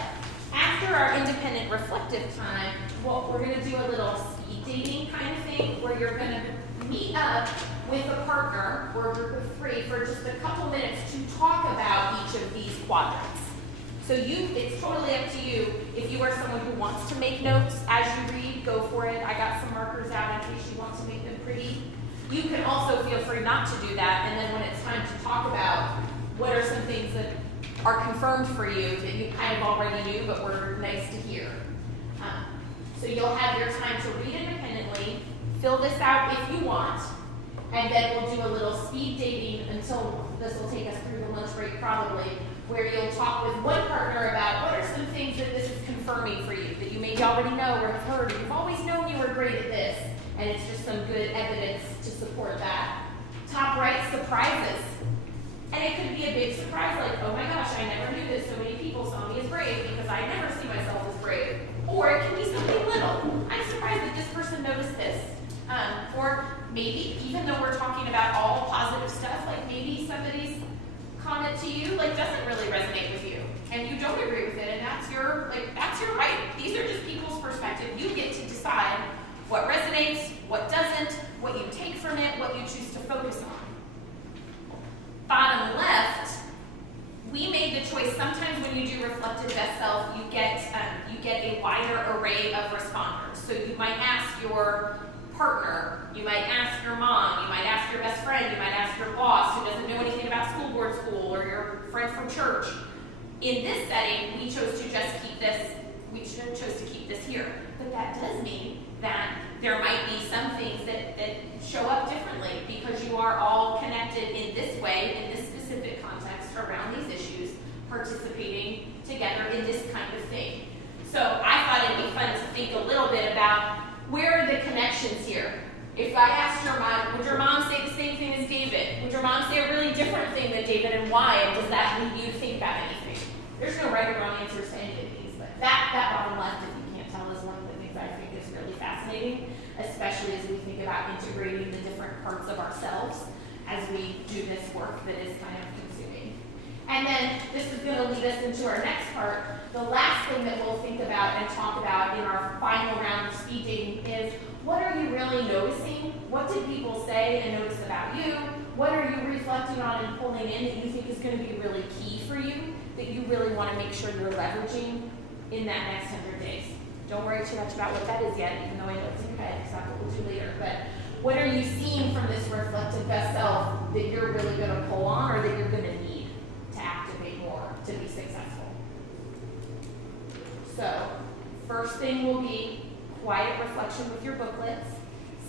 after our independent reflective time, well, we're going to do a little speed dating kind of thing where you're going to meet up with a partner or a group of three for just a couple minutes to talk about each of these quadrants. So it's totally up to you. If you are someone who wants to make notes as you read, go for it. I got some markers out in case you want to make them pretty. You can also feel free not to do that, and then when it's time to talk about what are some things that are confirmed for you that you kind of already knew but were nice to hear. So you'll have your time to read independently, fill this out if you want, and then we'll do a little speed dating until this will take us through the lunch break probably, where you'll talk with one partner about what are some things that this is confirming for you, that you maybe already know or have heard, or you've always known you were great at this, and it's just some good evidence to support that. Top right, surprises. And it could be a big surprise, like, oh my gosh, I never knew that so many people saw me as brave because I never see myself as brave. Or it can be something little. I'm surprised that this person noticed this. Or maybe, even though we're talking about all positive stuff, like maybe somebody's comment to you like doesn't really resonate with you, and you don't agree with it, and that's your right. These are just people's perspective. You get to decide what resonates, what doesn't, what you take from it, what you choose to focus on. Bottom left, we made the choice. Sometimes when you do reflective best self, you get a wider array of responders. So you might ask your partner, you might ask your mom, you might ask your best friend, you might ask your boss who doesn't know anything about school board school, or your friend from church. In this setting, we chose to just keep this. We chose to keep this here. But that does mean that there might be some things that show up differently because you are all connected in this way, in this specific context around these issues, participating together in this kind of thing. So I thought it'd be fun to think a little bit about where are the connections here. If I asked your mom, would your mom say the same thing as David? Would your mom say a really different thing than David, and why? And does that lead you to think about anything? There's no right or wrong answers to any of these, but that bottom left, if you can't tell, is one of the things I think is really fascinating, especially as we think about integrating the different parts of ourselves as we do this work that is kind of consuming. And then this is going to lead us into our next part. The last thing that we'll think about and talk about in our final round of speed dating is, what are you really noticing? What did people say and notice about you? What are you reflecting on and pulling in that you think is going to be really key for you, that you really want to make sure you're leveraging in that next 100 days? Don't worry too much about what that is yet, even though I know it's in your head, because that's what we'll do later. But what are you seeing from this reflective best self that you're really going to pull on, or that you're going to need to activate more to be successful? So, first thing will be quiet reflection with your booklets.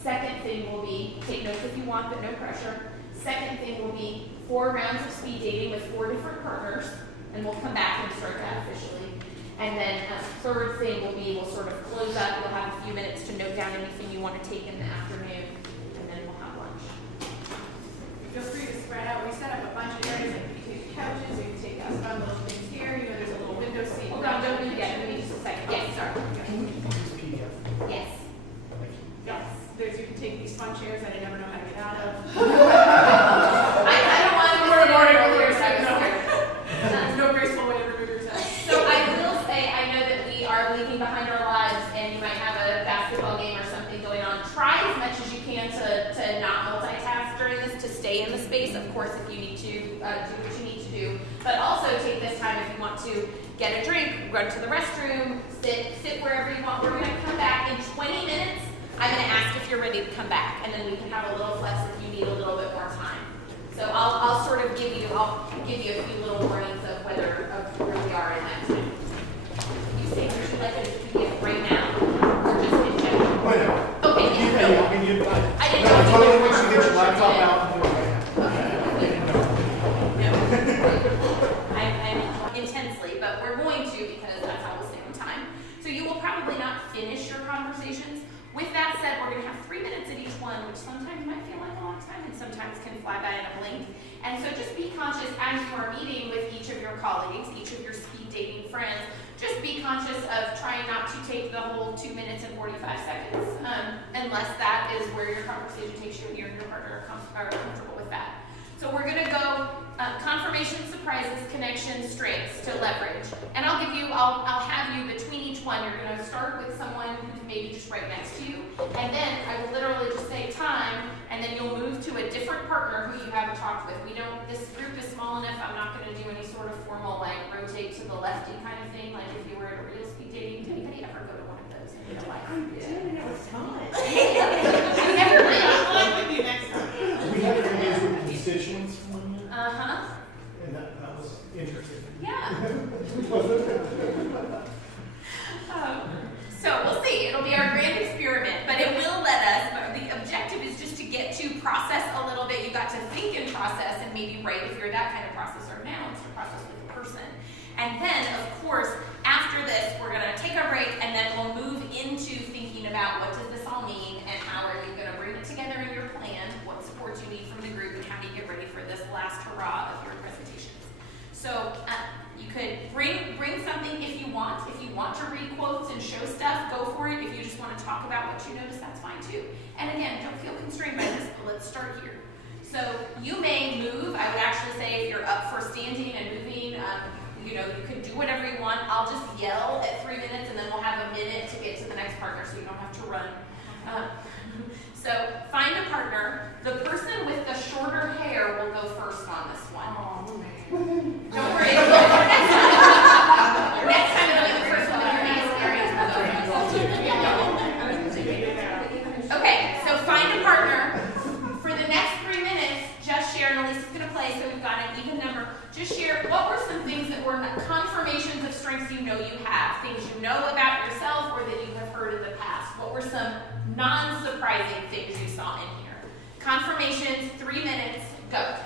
Second thing will be, take notes if you want, but no pressure. Second thing will be 4 rounds of speed dating with 4 different partners, and we'll come back and start that officially. And then third thing will be, we'll sort of close up. You'll have a few minutes to note down anything you want to take in the afternoon, and then we'll have lunch. Feel free to spread out. We set up a bunch of areas, like you can take couches, you can take us fun little things here. You know, there's a little window seat. Hold on, don't move yet. Give me just a second. Yes, sorry. Use PDF. Yes. Yes. You can take these fun chairs that I never know how to get out of. I don't want to More sit earlier, so I was no. scared. There's no graceful way to remove yourself. So I will say, I know that we are leaving behind our lives, and you might have a basketball game or something going on. Try as much as you can to not multitask during this, to stay in the space. Of course, if you need to, do what you need to do. But also take this time if you want to get a drink, run to the restroom, sit wherever you want. We're going to come back in 20 minutes. I'm going to ask if you're ready to come back, and then we can have a little flex if you need a little bit more time. So I'll give you a few little warnings of where we are in that time. You say, would you like a PDF right now, or just in general? Right now. I'm intensely, but we're going to because that's how we'll stay on time. So you will probably not finish your conversations. With that said, we're going to have 3 minutes at each one, which sometimes might feel like a long time and sometimes can fly by in a blink. And so just be conscious as you are meeting with each of your colleagues, each of your speed dating friends, just be conscious of trying not to take the whole 2 minutes and 45 seconds, unless that is where your conversation takes you and you and your partner are comfortable with that. So we're going to go confirmation, surprises, connections, strengths to leverage. And I'll have you between each one. You're going to start with someone who's maybe just right next to you. And then I will literally just say time, and then you'll move to a different partner who you haven't talked with. This group is small enough, I'm not going to do any sort of formal, like, rotate to the lefty kind of thing, like if you were at a real speed dating. Did anybody ever go to one of those in real life? It was fun. You never did? I'll like with you next time. We had to engage with constituents for 1 minute, Uh-huh. and that was interesting. Yeah. So we'll see. It'll be our grand experiment, but it will let us. The objective is just to get to process a little bit. You got to think and process, and maybe write if you're that kind of processor now. It's to process with a person. And then, of course, after this, we're going to take a break, and then we'll move into thinking about what does this all mean, and how are you going to bring it together in your plan, what supports you need from the group, and how do you get ready for this last hurrah of your presentations. So you could bring something if you want. If you want to read quotes and show stuff, go for it. If you just want to talk about what you noticed, that's fine too. And again, don't feel constrained by this, but let's start here. So you may move. I would actually say if you're up for standing and moving, you can do whatever you want. I'll just yell at 3 minutes, and then we'll have a minute to get to the next partner, so you don't have to run. So find a partner. The person with the shorter hair will go first on this one. Oh, man. Don't worry. Next time it'll be the first one with your nice earrings. Okay, so find a partner. For the next 3 minutes, just share, and Elisa's going to play, so we've got an even number. Just share what were some things that were confirmations of strengths you know you have, things you know about yourself or that you have heard in the past. What were some non-surprising things you saw in here? Confirmations, 3 minutes, go.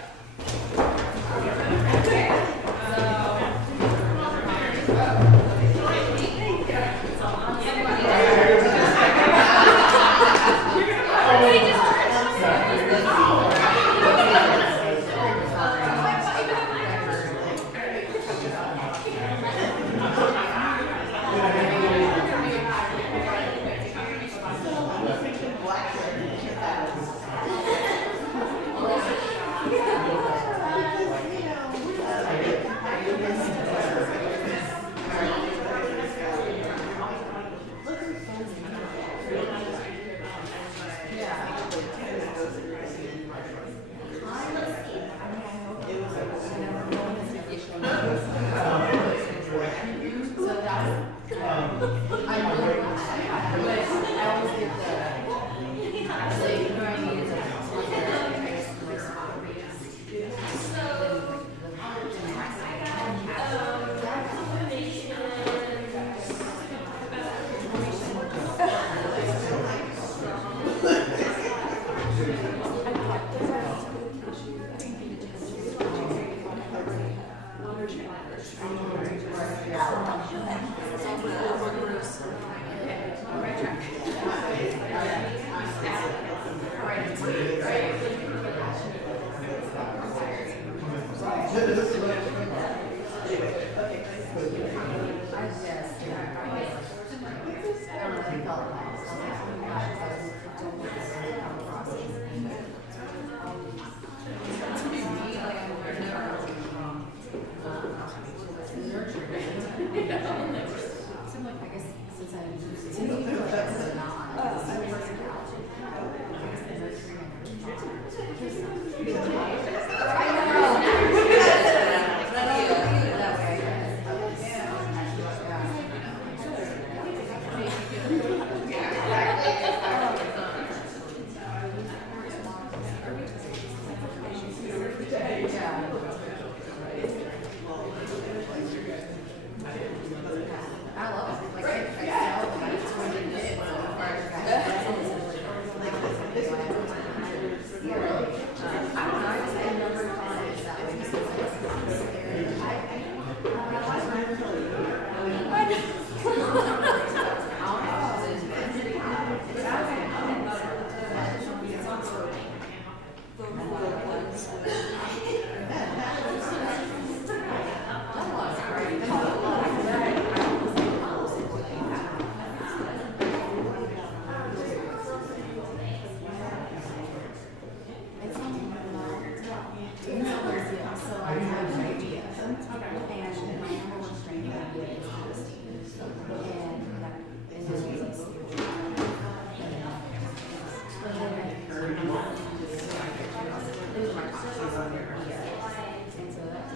those are my top two on there, and so that's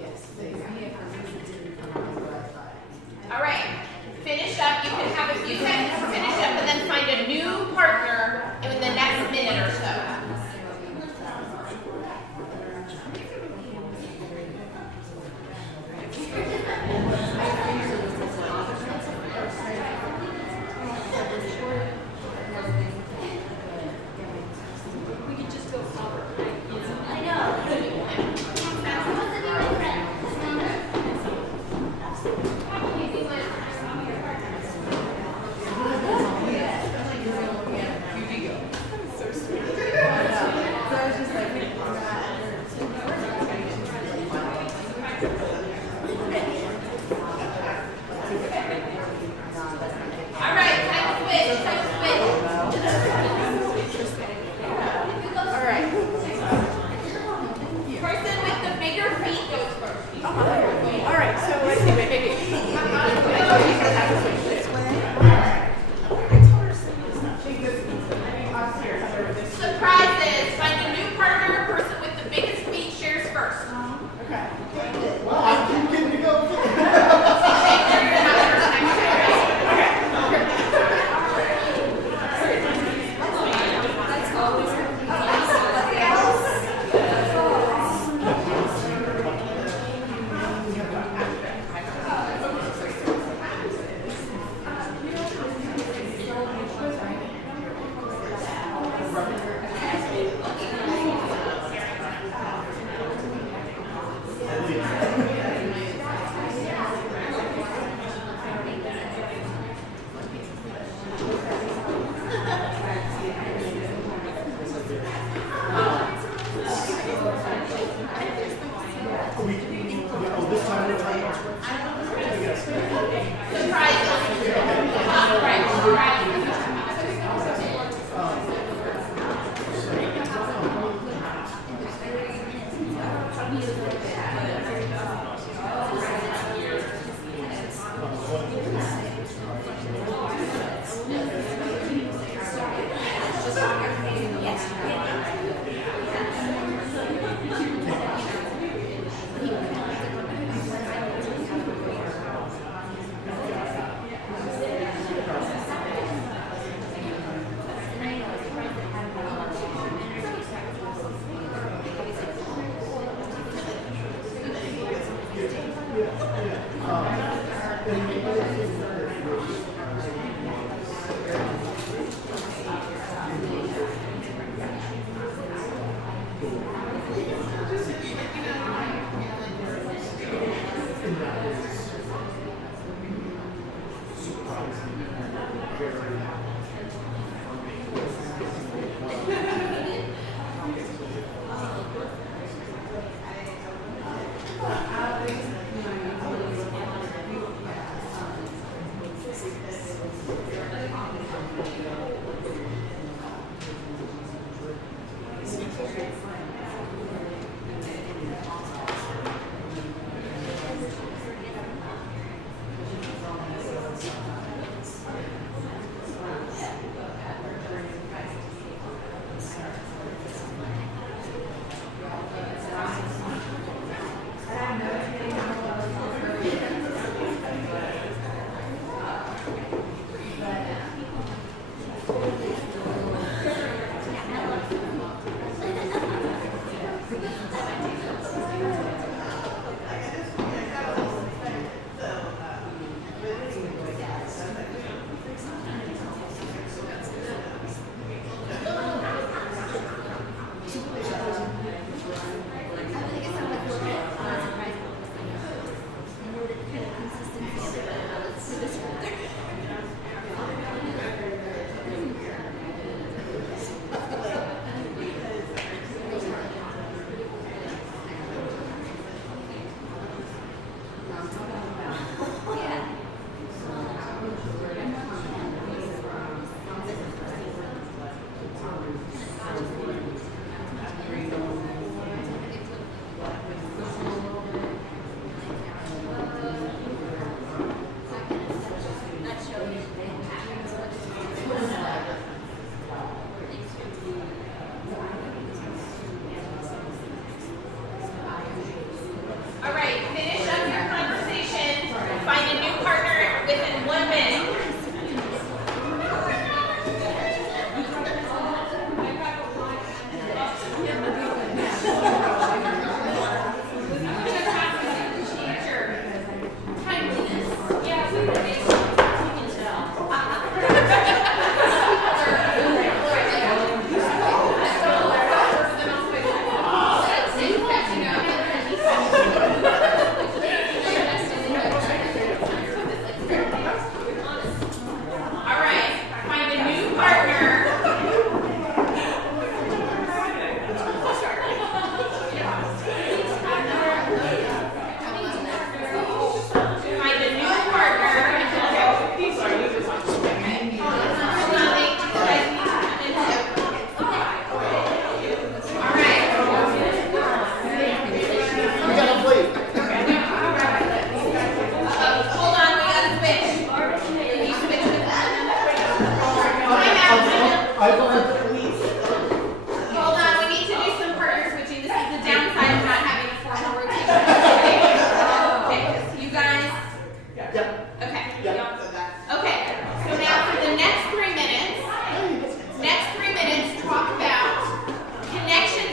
yes, the idea for me didn't come out what I thought. All right, finish up. You can have a few seconds to finish up and then find a new partner in the next minute or so. We could just go forward. I know. What's the name of that?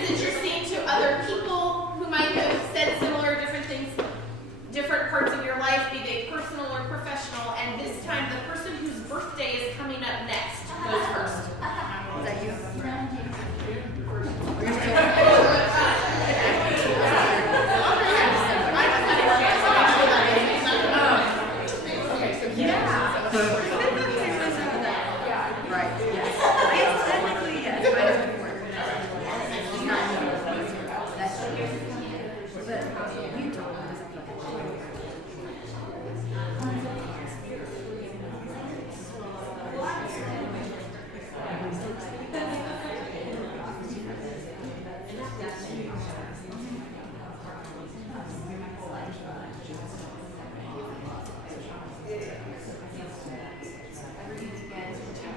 that you're seeing to other people who might have said similar different things, different parts of your life, be they personal or professional, and this time the person whose birthday is coming up next goes first. Is that you? Right, yes. Technically, yes. Mine is before. It's not me. That's you. But you told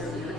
me this.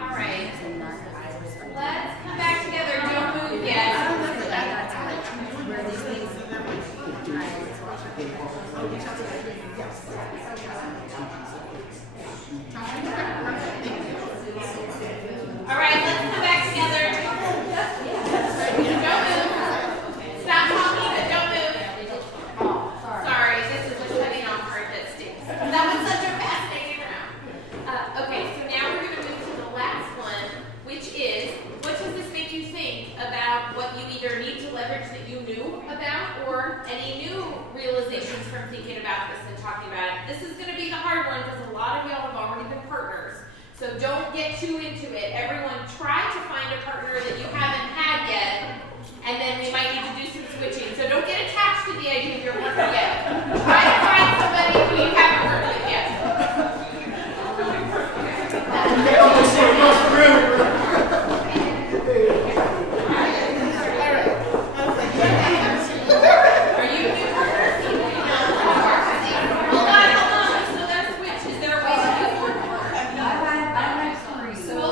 All right. Let's come back together. Don't move yet. All right, let's come back together. Don't move. Stop talking, but don't move. Sorry, this is what's cutting off part that stinks. That was such a fascinating round. Okay, so now we're going to move to the last one, which is, what does this make you think about what you either need to leverage that you knew about, or any new realizations from thinking about this and talking about it? This is going to be the hard one because a lot of y'all have already been partners. So don't get too into it. Everyone try to find a partner that you haven't had yet, and then we might need to do some switching. So don't get attached to the idea of your partner yet. Try to find somebody who you haven't worked with yet. They almost say across the room. Are you new partners? Hold on. So let's switch. Is there a way to do more? I've had three. So we'll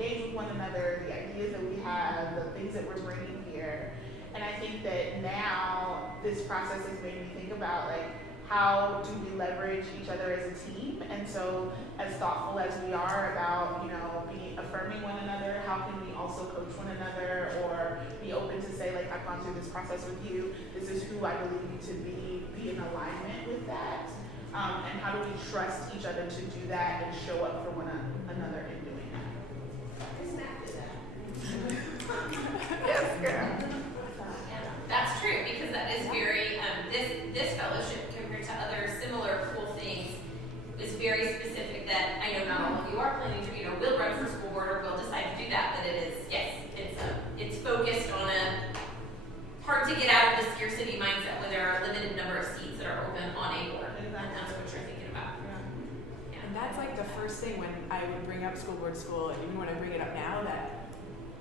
engage with one another, the ideas that we have, the things that we're bringing here. And I think that now this process has made me think about like, how do we leverage each other as a team? And so as thoughtful as we are about, being affirming one another, how can we also coach one another or be open to say, like, I've gone through this process with you, this is who I believe you to be in alignment with that. And how do we trust each other to do that and show up for one another in doing that? Yes, girl. That's true, because that is very, this fellowship compared to other similar cool things is very specific that I know not all of you are planning to, will run for school board or will decide to do that, but it is, yes, it's focused on a hard to get out of the scarcity mindset where there are a limited number of seats that are open on a board, and that's what you're thinking about. Yeah. And that's like the first thing when I would bring up school board school, even when I bring it up now, that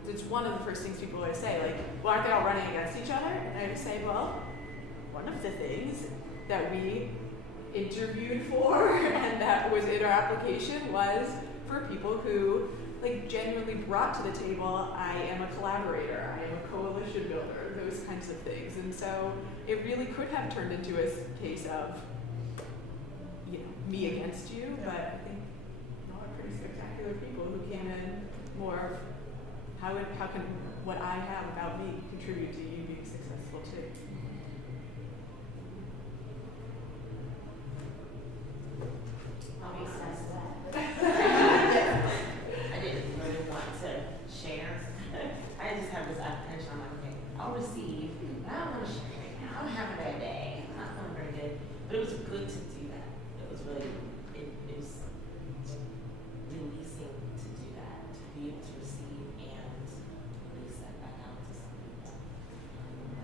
it's one of the first things people always say, like, well, aren't they all running against each other? And I would say, well, one of the things that we interviewed for and that was in our application was for people who, like, genuinely brought to the table, I am a collaborator, I am a coalition builder, those kinds of things. And so it really could have turned into a case of, me against you, but I think y'all are pretty spectacular people who came in more how can what I have about me contribute to you being successful too? I'll be nice to that. I didn't really want to share. I just have this apprehension. I'm like, okay, I'll receive, but I don't want to share right now. I'm having a bad day. I'm not feeling very good. But it was good to do that. It was really, it was releasing to do that, to be able to receive and release that back out to some people.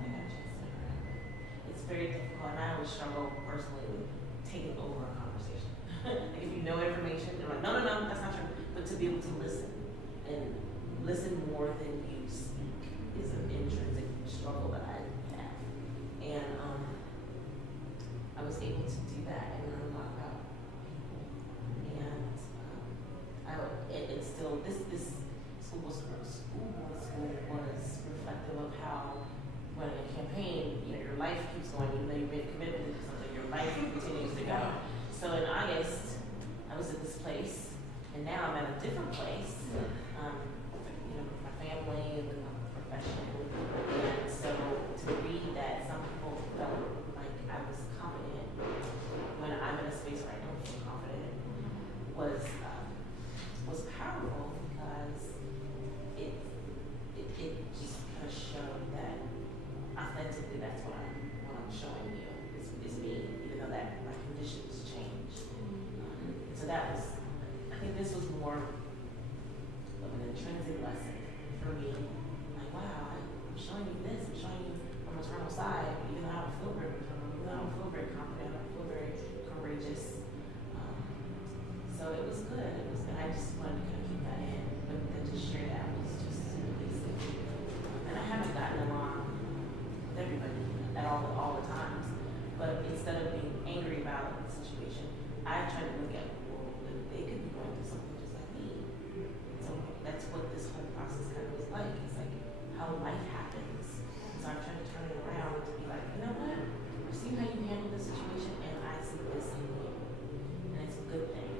I got a chance to interact. It's very difficult, and I always struggle personally with taking over a conversation. Like if you know information, you're like, no, that's not true. But to be able to listen and listen more than you speak is an intrinsic struggle that I have. And I was able to do that and learn a lot about people. And it's still this school was reflective of how when a campaign, your life keeps going, even though you made a commitment to something, your life continues to go. So in August, I was at this place, and now I'm at a different place, with my family and with my profession. And so to read that some people felt like I was confident when I'm in a space where I don't feel confident was powerful because it just kind of showed that authentically that's what I'm showing you is me, even though that my conditions change. So that was, I think this was more of an intrinsic lesson for me. Like, wow, I'm showing you this, I'm showing you a maternal side, even though I don't feel very maternal, even though I don't feel very confident, I don't feel very courageous. So it was good. I just wanted to kind of keep that in, but then to share that was just amazing. And I haven't gotten along with everybody at all the times, but instead of being angry about the situation, I try to look at, well, they could be going through something just like me. So that's what this whole process kind of was like. It's like how life happens. So I'm trying to turn it around to be like, you know what? I see how you handle this situation, and I see this in you, and it's a good thing.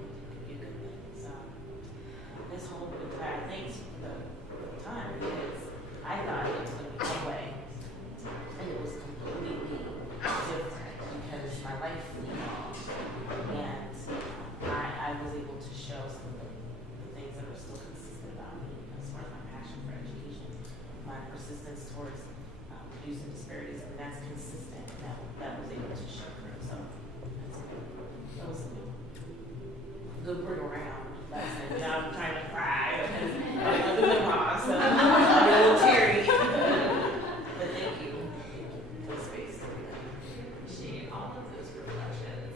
This whole entire thanks for the time because I thought it was going to be one way and it was completely different because my life evolved and I was able to show some of the things that are still consistent about me as far as my passion for education, my persistence towards reducing disparities, and that's consistent and that was able to show through. So that's good. That was a good bring around. I'm trying to cry because I'm doing wrong, so I'm a little teary. But thank you for the space. Appreciate all of those reflections.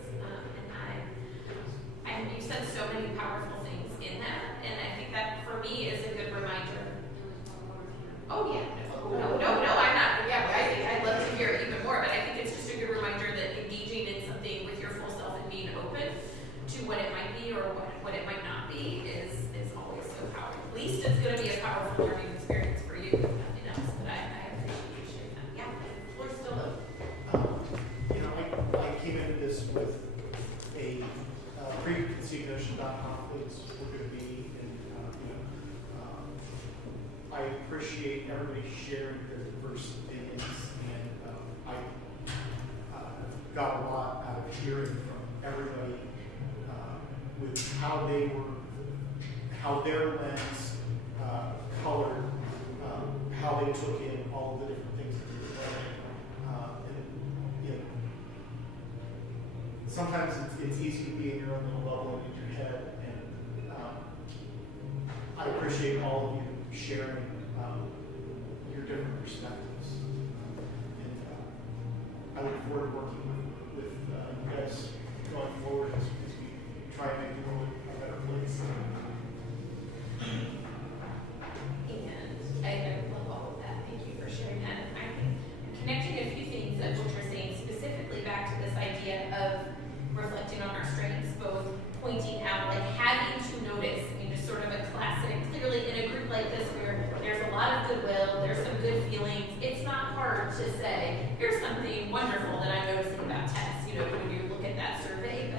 And you said so many powerful things in that, and I think that for me is a good reminder. Oh yeah, no, I'm not. Yeah, I think I'd love to hear it even more, but I think it's just a good reminder that engaging in something with your full self and being open to what it might be or what it might not be is always so powerful. At least it's notion.com is we're going to be, and I appreciate everybody sharing their diverse opinions, and I got a lot out of hearing from everybody with how their lens colored how they took in all the different things that they were learning. And you know, sometimes it's easy to be in your own little bubble and in your head, and I appreciate all of you sharing your different perspectives. And I look forward to working with you guys going forward as we try and make the world a better place. And I love all of that. Thank you for sharing that. And I think connecting a few things of what you're saying, specifically back to this idea of reflecting on our strengths, both pointing out, like having to notice. I mean, just sort of a classic, clearly in a group like this where there's a lot of goodwill, there's some good feelings, it's not hard to say, here's something wonderful that I'm noticing about Tess, you know, when you look at that survey.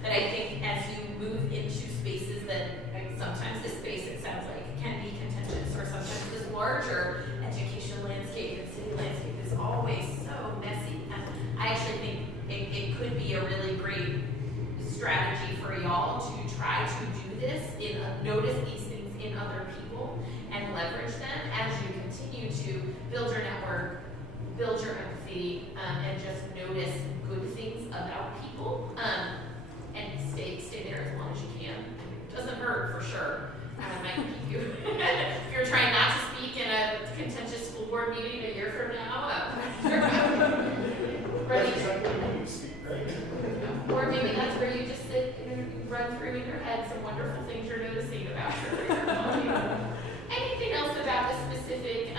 But I think as you move into spaces that, like, sometimes this space, it sounds like, can be contentious, or sometimes this larger education landscape and city landscape is always so messy. And I actually think it could be a really great strategy for y'all to try to do this, notice these things in other people and leverage them as you continue to build your network, build your empathy, and just notice good things about people, and stay there as long as you can. It doesn't hurt, for sure. I might keep you. If you're trying not to speak in a contentious school board meeting a year from now, or maybe that's where you just sit and you run through in your head some wonderful things you're noticing about your Anything else about the specific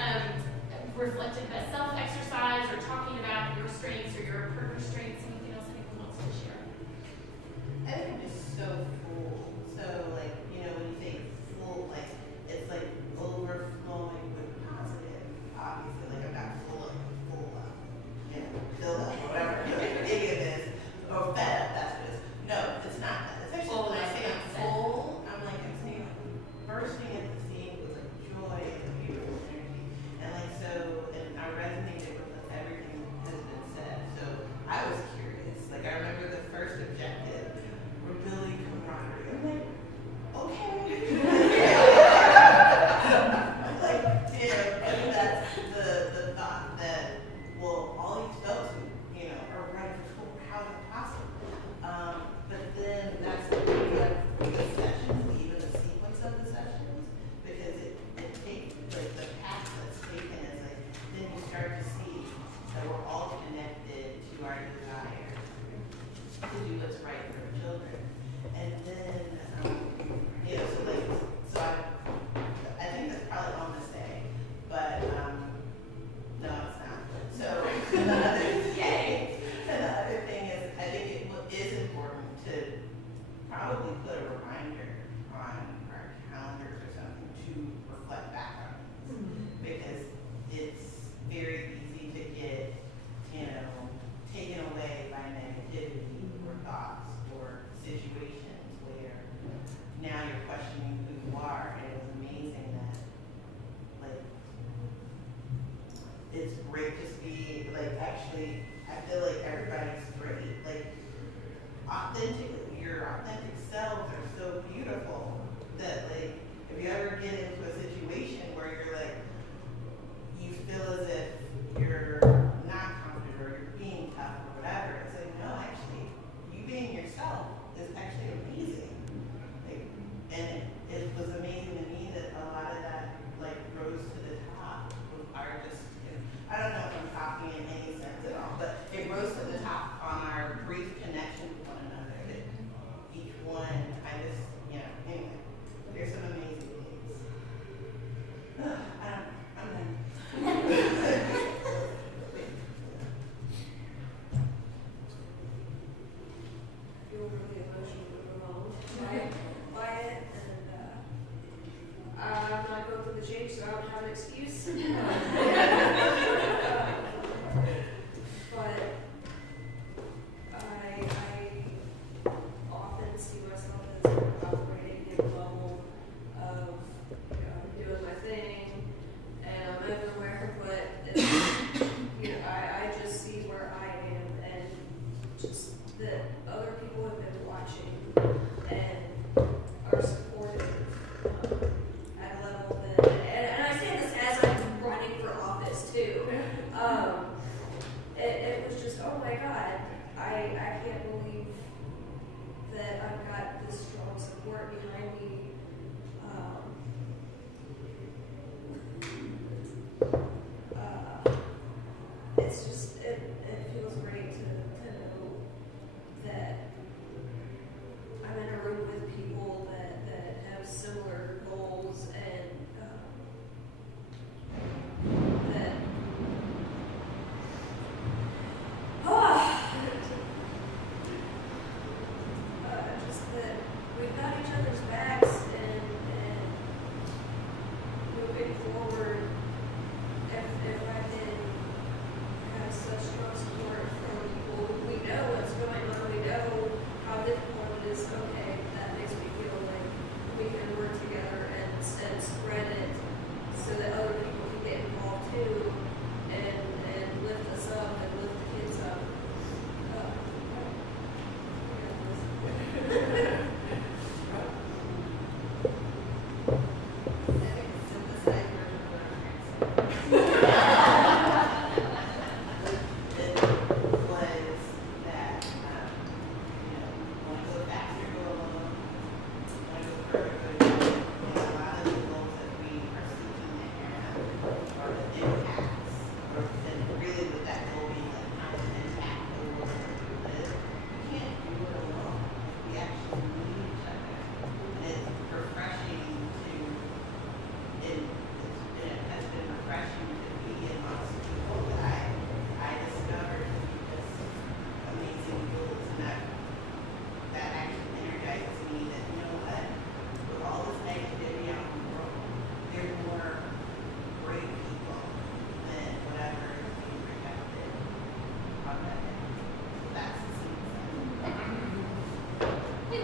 reflective self exercise, or talking about your strengths or your partner's strengths? Anything else anyone wants to share? I think I'm just so full. So, like, you know, when you say full, like, it's like overflowing with positive. Obviously, like, I'm not full up, you know, filled up, whatever any of it is, or fed up, that's what it is. No, it's not that. Especially when I say I'm full, I'm like, I'm saying, bursting at the seams with like joy and beautiful energy. And like, so, and I resonated with everything that has been said. So I was curious. Like, I remember the first objective, we're building camaraderie. I'm like, okay. I'm like, you know, and that's the thought that, well, all these folks who, you know, are right, how is it possible? But then that's the beauty of the sessions, even the sequence of the sessions, because it takes, like, the path that's taken is like, then you start to see that we're all connected to our desire to do what's right for our children. And then, you know, so I think that's probably all I'm gonna say, but, no, it's not. So, another thing is, I think it is important to probably put a reminder on our calendars or something to reflect back on this, because it's very easy to get, you know, taken away by negativity or thoughts or situations where now you're questioning who you are. And it was amazing that, like, it's great to see, like, actually, I feel like everybody's great. Like, your authentic selves are so beautiful that, like, if you ever get into a situation where you're like, you feel as if you're not confident or you're being tough or whatever, it's like, no, actually, you being yourself is actually amazing. Like, and it was amazing to me that a lot of that, like, rose to the top are just, you know, I don't know if I'm talking in any sense at all, but it rose to the top on our brief connection with one another. That each one, I just, you know, anyway, there's some amazing things. I'm done. Feel really emotionally overwhelmed by it, and I'm not going through the change, so I don't have an excuse. But I often see myself as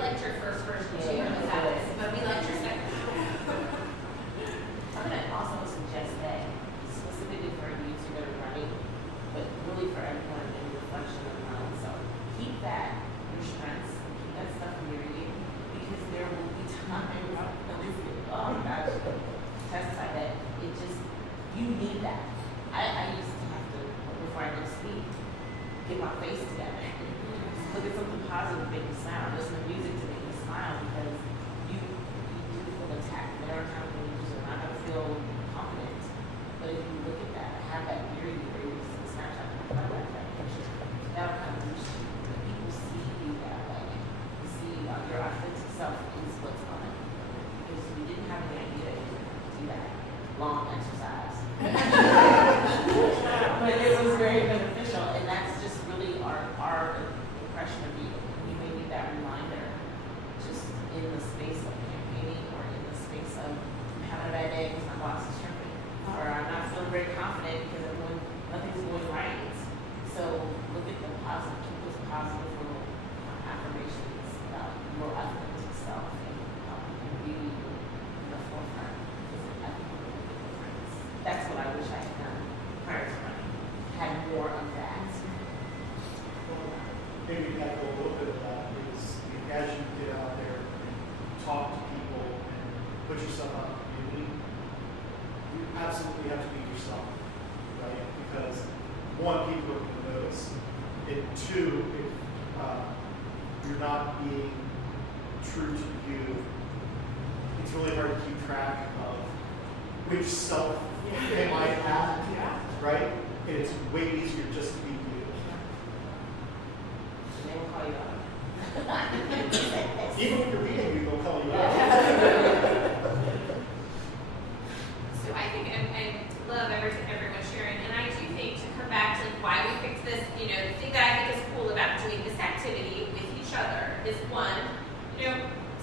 liked your first version too, but we liked your second. I'm gonna also suggest that specifically for youth who are running, but really for everyone in reflection of mine. So keep that your strengths, keep that stuff near you, because there will be times, oh my gosh, testify that it just, you need that. I used to have to, before I go to speak, get my face together. Just look at something positive, make me smile. Listen to music to make me smile, because you do feel attacked. There are times when you're not going to feel confident. But if you look at that, have that near you, where you see the snapshot, that picture, that'll kind of boost you. When people see you that way, you see your authentic self is what's on it. Because we didn't have any idea you could do that. Long exercise. But it was very beneficial, and that's just really our impression of you. You may need that reminder just in the space of campaigning, or in the space of I'm having a bad day because my boss is tripping, or I'm not feeling very confident because nothing's going right. So look at the positive, keep those positive little affirmations about your authentic self, and be in the forefront, because I think it'll make a difference. That's what I wish I had done prior to running. Had more of that. Maybe echo a little bit of that is, as you get out there and talk to people and put yourself out in the community, you absolutely have to be yourself, right? Because one, people are going to notice, and two, if you're not being true to you, it's really hard to keep track of which self am I at, right? And it's way easier just to be you. They will call you out. Even when you're beating you, they'll call you out. So I think I love everyone sharing, and I do think, to come back to why we picked this, the thing that I think is cool about doing this activity with each other is, one,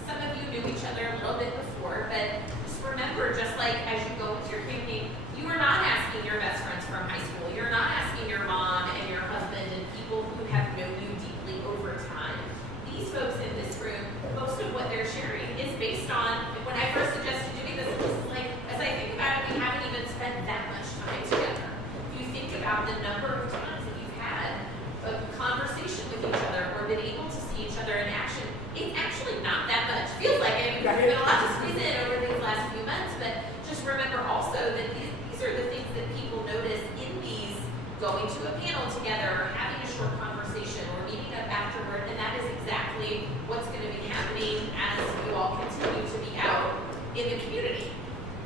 some of you knew each other a little bit before, but just remember, just like as you go with your camping, you are not asking your best friends from high school, you're not asking your mom and your husband and people who have known you deeply over time. These folks in this room, most of what they're sharing is based on, when I first suggested doing this, it was like, as I think about it, we haven't even spent that much time together. If you think about the number of times that you've had a conversation with each other or been able to see each other in action, it's actually not that much. Feels like it, because there's been a lot to squeeze in over these last few months, but just remember also that these are the things that people notice in these, going to a panel together, or having a short conversation, or meeting up afterward, and that is exactly what's going to be happening as you all continue to be out in the community.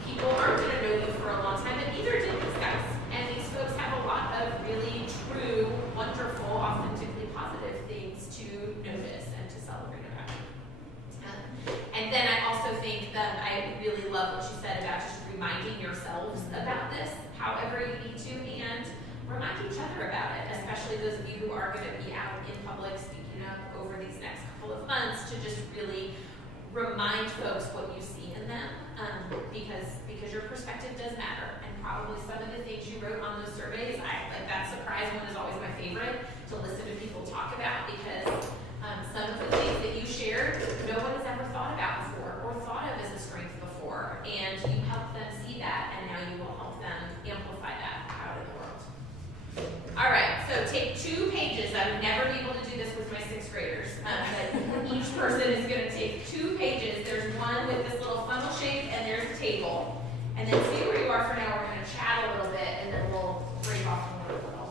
People aren't going to know you for a long time, and neither did these guys. And these folks have a lot of really true, wonderful, authentically positive things to notice and to celebrate about. And then I also think that I really love what you said about just reminding yourselves about this, however you need to, and remind each other about it, especially those of you who are going to be out in public speaking up over these next couple of months, to just really remind folks what you see in them, because your perspective does matter. And probably some of the things you wrote on those surveys, that surprise one is always my favorite to listen to people talk about, because some of the things that you shared, no one has ever thought about before or thought of as a strength before, and you helped them see that, and now you will help them amplify that out in the world. All right, so take 2 pages. I would never be able to do this with my 6th graders, but each person is going to take 2 pages. There's one with this little funnel shape, and there's a table. And then stay where you are for now. We're going to chat a little bit, and then we'll break off and work a little.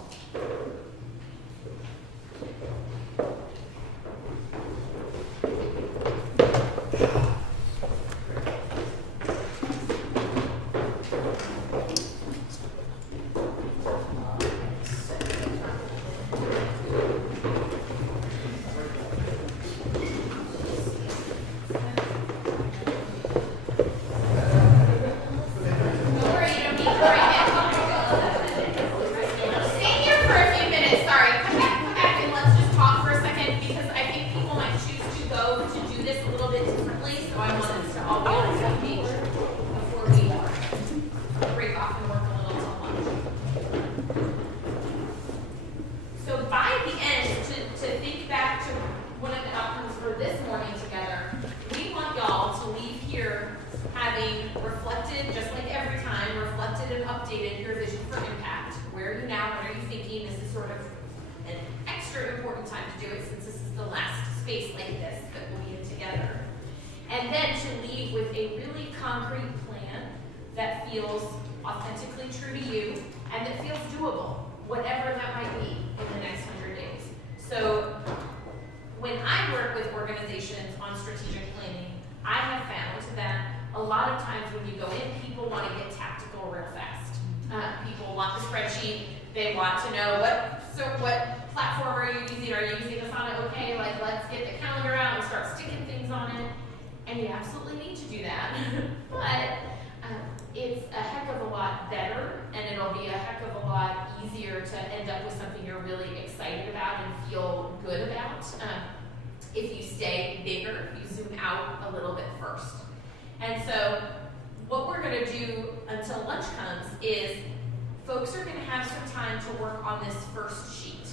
this morning together. important time to do it since this is the last space like this that we'll be in together. And then to leave with a really concrete plan that feels authentically true to you and that feels doable, whatever that might be in the next 100 days. So when I work with organizations on strategic planning, I have found that a lot of times when you go in, people want to get tactical real fast. People want the spreadsheet. They want to know what platform are you using? Are you using Asana? Okay, like let's get the calendar out and start sticking things on it. And you absolutely need to do that. But it's a heck of a lot better, and it'll be a heck of a lot easier to end up with something you're really excited about and feel good about if you stay bigger, if you zoom out a little bit first. And so what we're going to do until lunch comes is folks are going to have some time to work on this first sheet.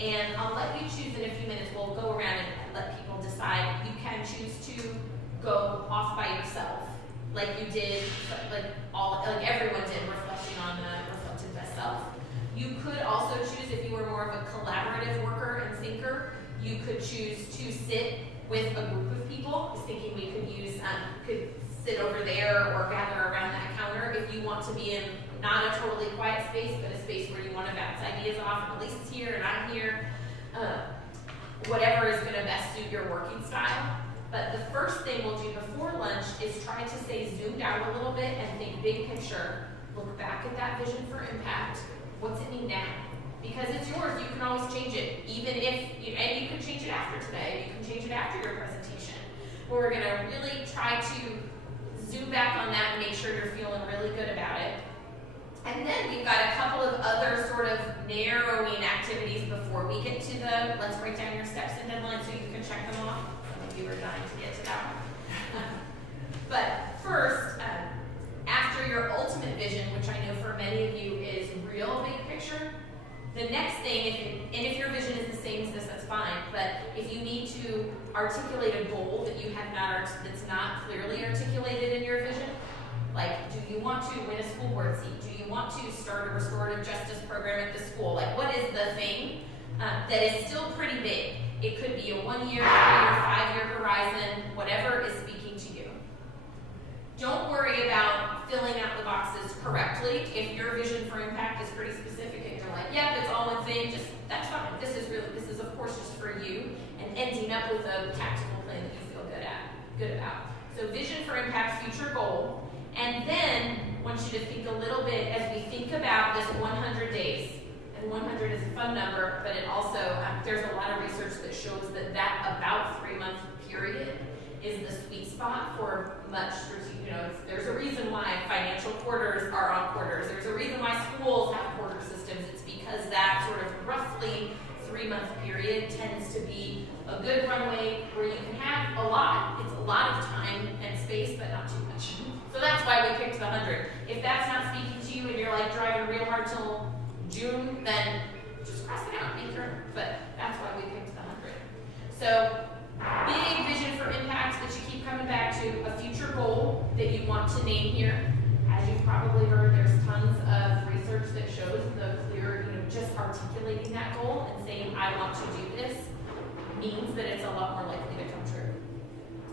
And I'll let you choose in a few minutes. We'll go around and let people decide. You can choose to go off by yourself, like you did, like everyone did, reflecting on the reflective best self. You could also choose, if you were more of a collaborative worker and thinker, you could choose to sit with a group of people. I was thinking we could use, could sit over there or gather around that counter if you want to be in not a totally quiet space, but a space where you want to bounce ideas off. And Elisa's here and I'm here. Whatever is going to best suit your working style. But the first thing we'll do before lunch is try to stay zoomed out a little bit and think big picture. Look back at that vision for impact. What's it mean now? Because it's yours, you can always change it, even if, and you can change it after today, you can change it after your presentation. But we're gonna really try to zoom back on that and make sure you're feeling really good about it. And then we've got a couple of other sort of narrowing activities before we get to the, let's write down your steps and deadlines so you can check them off. Some of you are dying to get to that one. But first, after your ultimate vision, which I know for many of you is real big picture, the next thing, if your vision is the same as this, that's fine, but if you need to articulate a goal that you have not, that's not clearly articulated in your vision, like, do you want to win a school board seat? Do you want to start a restorative justice program at the school? Like, what is the thing that is still pretty big? It could be a 1 year, 3 year, 5 year horizon, whatever is speaking to you. Don't worry about filling out the boxes correctly. If your vision for impact is pretty specific and you're like, yep, it's all one thing, just, that's fine. This is of course just for you, and ending up with a tactical plan that you feel good about. So vision for impact, future goal. And then I want you to think a little bit as we think about this 100 days. And 100 is a fun number, but it also, there's a lot of research that shows that about 3 month period is the sweet spot for much strategic, there's a reason why financial quarters are on quarters. There's a reason why schools have quarter systems. It's because that sort of roughly 3 month period tends to be a good runway where you can have a lot. It's a lot of time and space, but not too much. So that's why we picked the 100. If that's not speaking to you and you're like driving real hard till June, then just cross it out, make your own. But that's why we picked the 100. So big vision for impact that you keep coming back to, a future goal that you want to name here. As you've probably heard, there's tons of research that shows the clear, just articulating that goal and saying, I want to do this, means that it's a lot more likely to come true.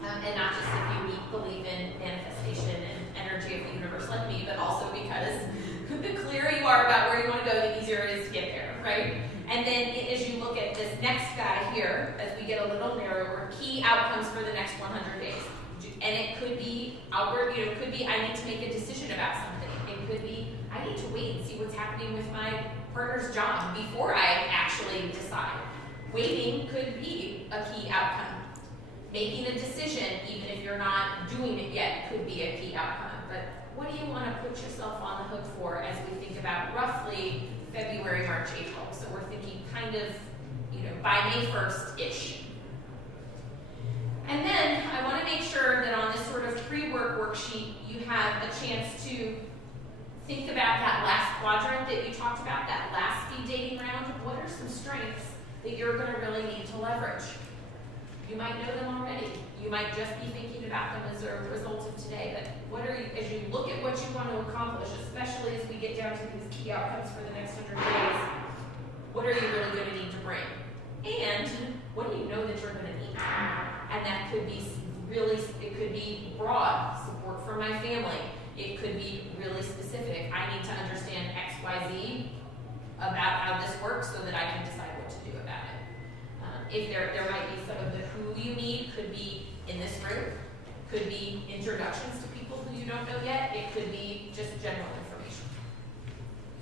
And not just if you believe in manifestation and energy of the universe like me, but also because the clearer you are about where you want to go, the easier it is to get there, right? And then as you look at this next guy here, as we get a little narrower, key outcomes for the next 100 days. And it could be outward, it could be I need to make a decision about something. It could be I need to wait and see what's happening with my partner's job before I actually decide. Waiting could be a key outcome. Making a decision, even if you're not doing it yet, could be a key outcome. But what do you want to put yourself on the hook for as we think about roughly February, March, April? So we're thinking kind of, by May 1st-ish. And then I want to make sure that on this sort of pre-work worksheet, you have a chance to think about that last quadrant that you talked about, that last speed dating round. What are some strengths that you're going to really need to leverage? You might know them already. You might just be thinking about them as a result of today. But what are you, as you look at what you want to accomplish, especially as we get down to these key outcomes for the next 100 days, what are you really going to need to bring? And what do you know that you're going to need? And that could be really, it could be broad, support for my family. It could be really specific. I need to understand X, Y, Z about how this works so that I can decide what to do about it. If there might be some of the who you need, could be in this room, could be introductions to people who you don't know yet, it could be just general information.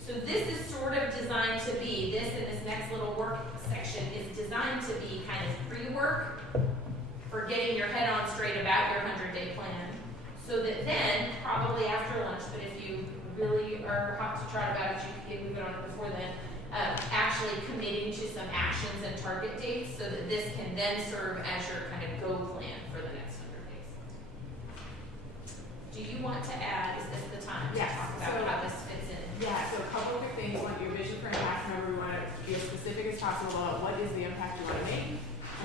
So this is sort of designed to be, this and this next little work section is designed to be kind of pre-work for getting your head on straight about your 100-day plan. So that then, probably after lunch, but if you really are hot to trot about it, you can get moving on it before then, actually committing to some actions and target dates so that this can then serve as your kind of go plan for the next 100 days. Do you want to add, is this the time to Yes, talk about so- how this fits in? Yeah, so a couple of quick things. One, your vision for impact. Remember, we want to be as specific as possible about what is the impact you want to make,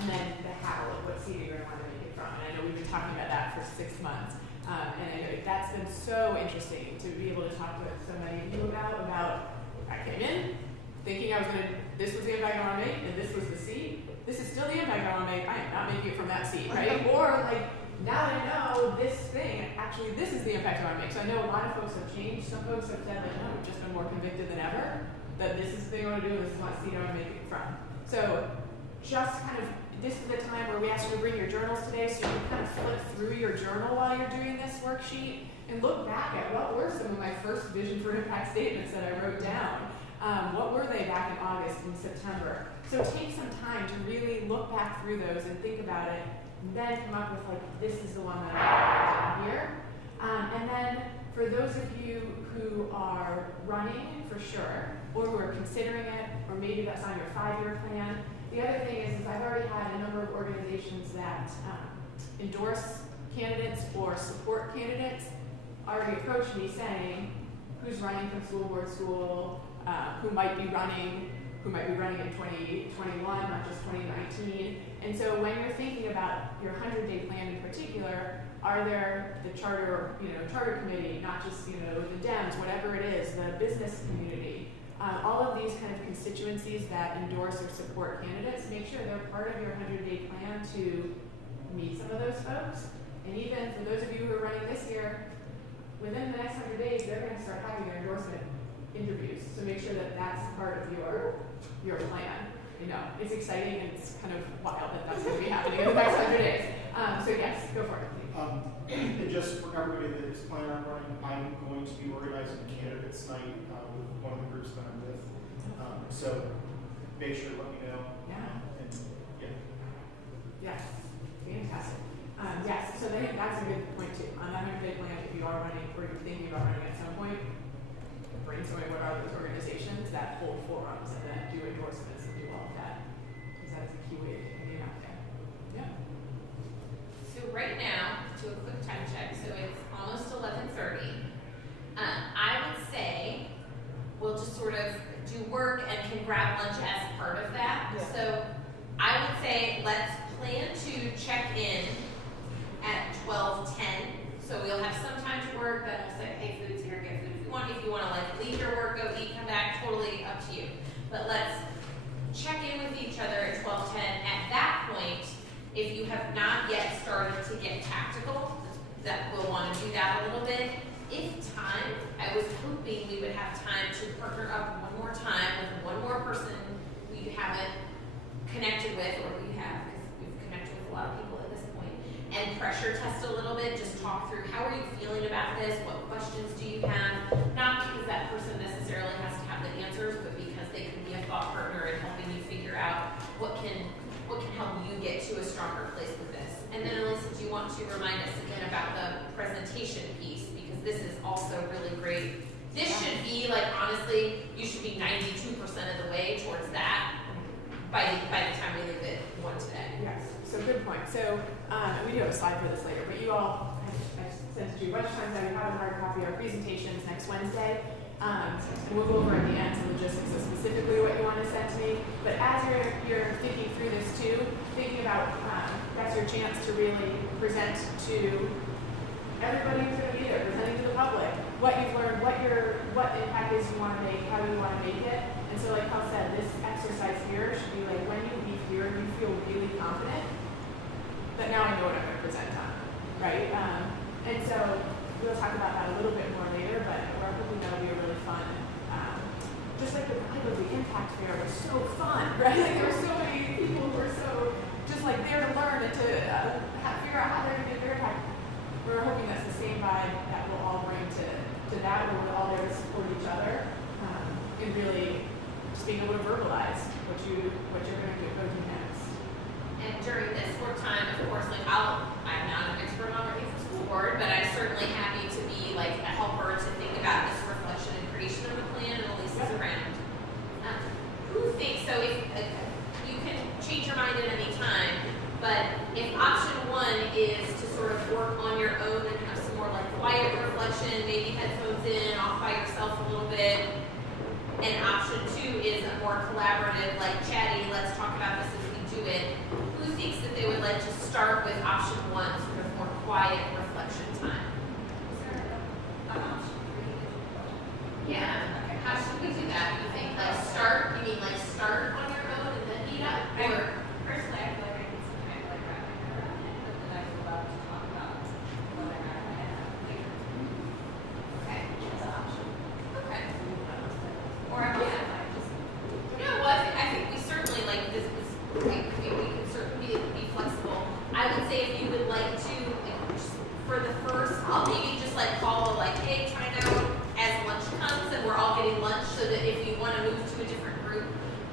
and then the how, like what seed you're going to want to make it from. And I know we've been talking about that for 6 months, and I know that's been so interesting to be able to talk to somebody new about. I came in thinking this was the impact I want to make, and this was the seed. This is still the impact I want to make. I am not making it from that seed, right? Or like, now that I know this thing, actually this is the impact I want to make. So I know a lot of folks have changed. Some folks have said like, no, we've just been more convicted than ever that this is the thing I want to do, this is what seed I want to make it from. So just kind of, this is the time where we ask you to bring your journals today, so you can kind of flip through your journal while you're doing this worksheet and look back at what were some of my first vision for impact statements that I wrote down. What were they back in August and September? So take some time to really look back through those and think about it, and then come up with like, this is the one that I wrote down here. And then for those of you who are running for sure, or who are considering it, or maybe that's on your 5-year plan, the other thing is I've already had a number of organizations that endorse candidates or support candidates already approach me saying, who's running from school board school, who might be running in 2021, not just 2019. And so when you're thinking about your 100-day plan in particular, are there the charter committee, not just, the Dems, whatever it is, the business community, all of these kind of constituencies that endorse or support candidates, make sure they're part of your 100-day plan to meet some of those folks. And even for those of you who are running this year, within the next 100 days, they're going to start having their endorsement interviews. So make sure that that's part of your plan. It's exciting and it's kind of wild that that's going to be happening in the next 100 days. So yes, go for it. And just for everybody that is planning on running, I'm going to be organizing a candidates night with one of the groups that I'm with. So make sure to let me know. Yeah. And yeah. Yes. Fantastic. Yes. So I think that's a good point too. On that 100-day plan, if you are running or you're thinking about running at some point, brainstorming what are those organizations that hold forums and then do endorsements and do all of that, because that is a key way of getting out there. Yeah. So right now, to a quick time check, so it's almost 11:30. I would say we'll just sort of do work and can grab lunch as part of that. Yeah. So I would say let's plan to check in at 12:10. So we'll have some time to work, then we'll say, hey, food's here, get food if you want. If you want to like leave your work, go eat, come back, totally up to you. But let's check in with each other at 12:10. At that point, if you have not yet started to get tactical, that we'll want to do that a little bit. If time, I was hoping we would have time to partner up one more time with one more person who you haven't connected with, or we have, because we've connected with a lot of people at this point, and pressure test a little bit, just talk through how are you feeling about this, what questions do you have, not because that person necessarily has to have the answers, but because they could be a thought partner in helping you figure out what can help you get to a stronger place with this. And then Elisa, do you want to remind us again about the presentation piece, because this is also really great. This should be like, honestly, you should be 92% of the way towards that by the time we leave it one today. Yes. So good point. So we do have a slide for this later, but you all, I've sent it to you a bunch of times now. You have a hard copy of our presentations next Wednesday. And we'll go over at the end some logistics of specifically what you want to send to me. But as you're thinking through this too, thinking about that's your chance to really present to everybody who's going to be there, presenting to the public, what you've learned, what impact is you want to make, how you want to make it. And so like Cal said, this exercise here should be like when you leave here, you feel really confident that now I know what I'm going to present on, right? And so we'll talk about that a little bit more later, but we're hoping that'll be a really fun, just like the vibe of the impact fair was so fun, right? Like there were so many people who were so just like there to learn and to figure out how they're going to get their impact. We're hoping that's the same vibe that we'll all bring to that, where we're all there to support each other, and really just being able to verbalize what you're going to go do next. And during this work time, of course, like I'm not an expert on working for school board, but I'm certainly happy to be like a helper to think about this reflection and creation of a plan and Elisa's around. Who thinks, so if you can change your mind at any time, but if option one is to sort of work on your own and have some more like quiet reflection, maybe headphones in, off by yourself a little bit, and option two is a more collaborative, like chatty, let's talk about this as we do it, who thinks that they would like to start with option one, sort of more quiet reflection time? Is there an option for you? Yeah. Okay. How should we do that? You think like start? You mean like start on your own and then meet up? Or Personally, I feel like I need some time to like wrap my head around it, but then I would love to talk about what I wrap my head around later. okay, As an option. okay. Or I'm also fine, just. No, well, I think we certainly like this. We can certainly be flexible. I would say if you would like to, for the first, I'll maybe just like call like, hey, time out as lunch comes, and we're all getting lunch, so that if you want to move to a different group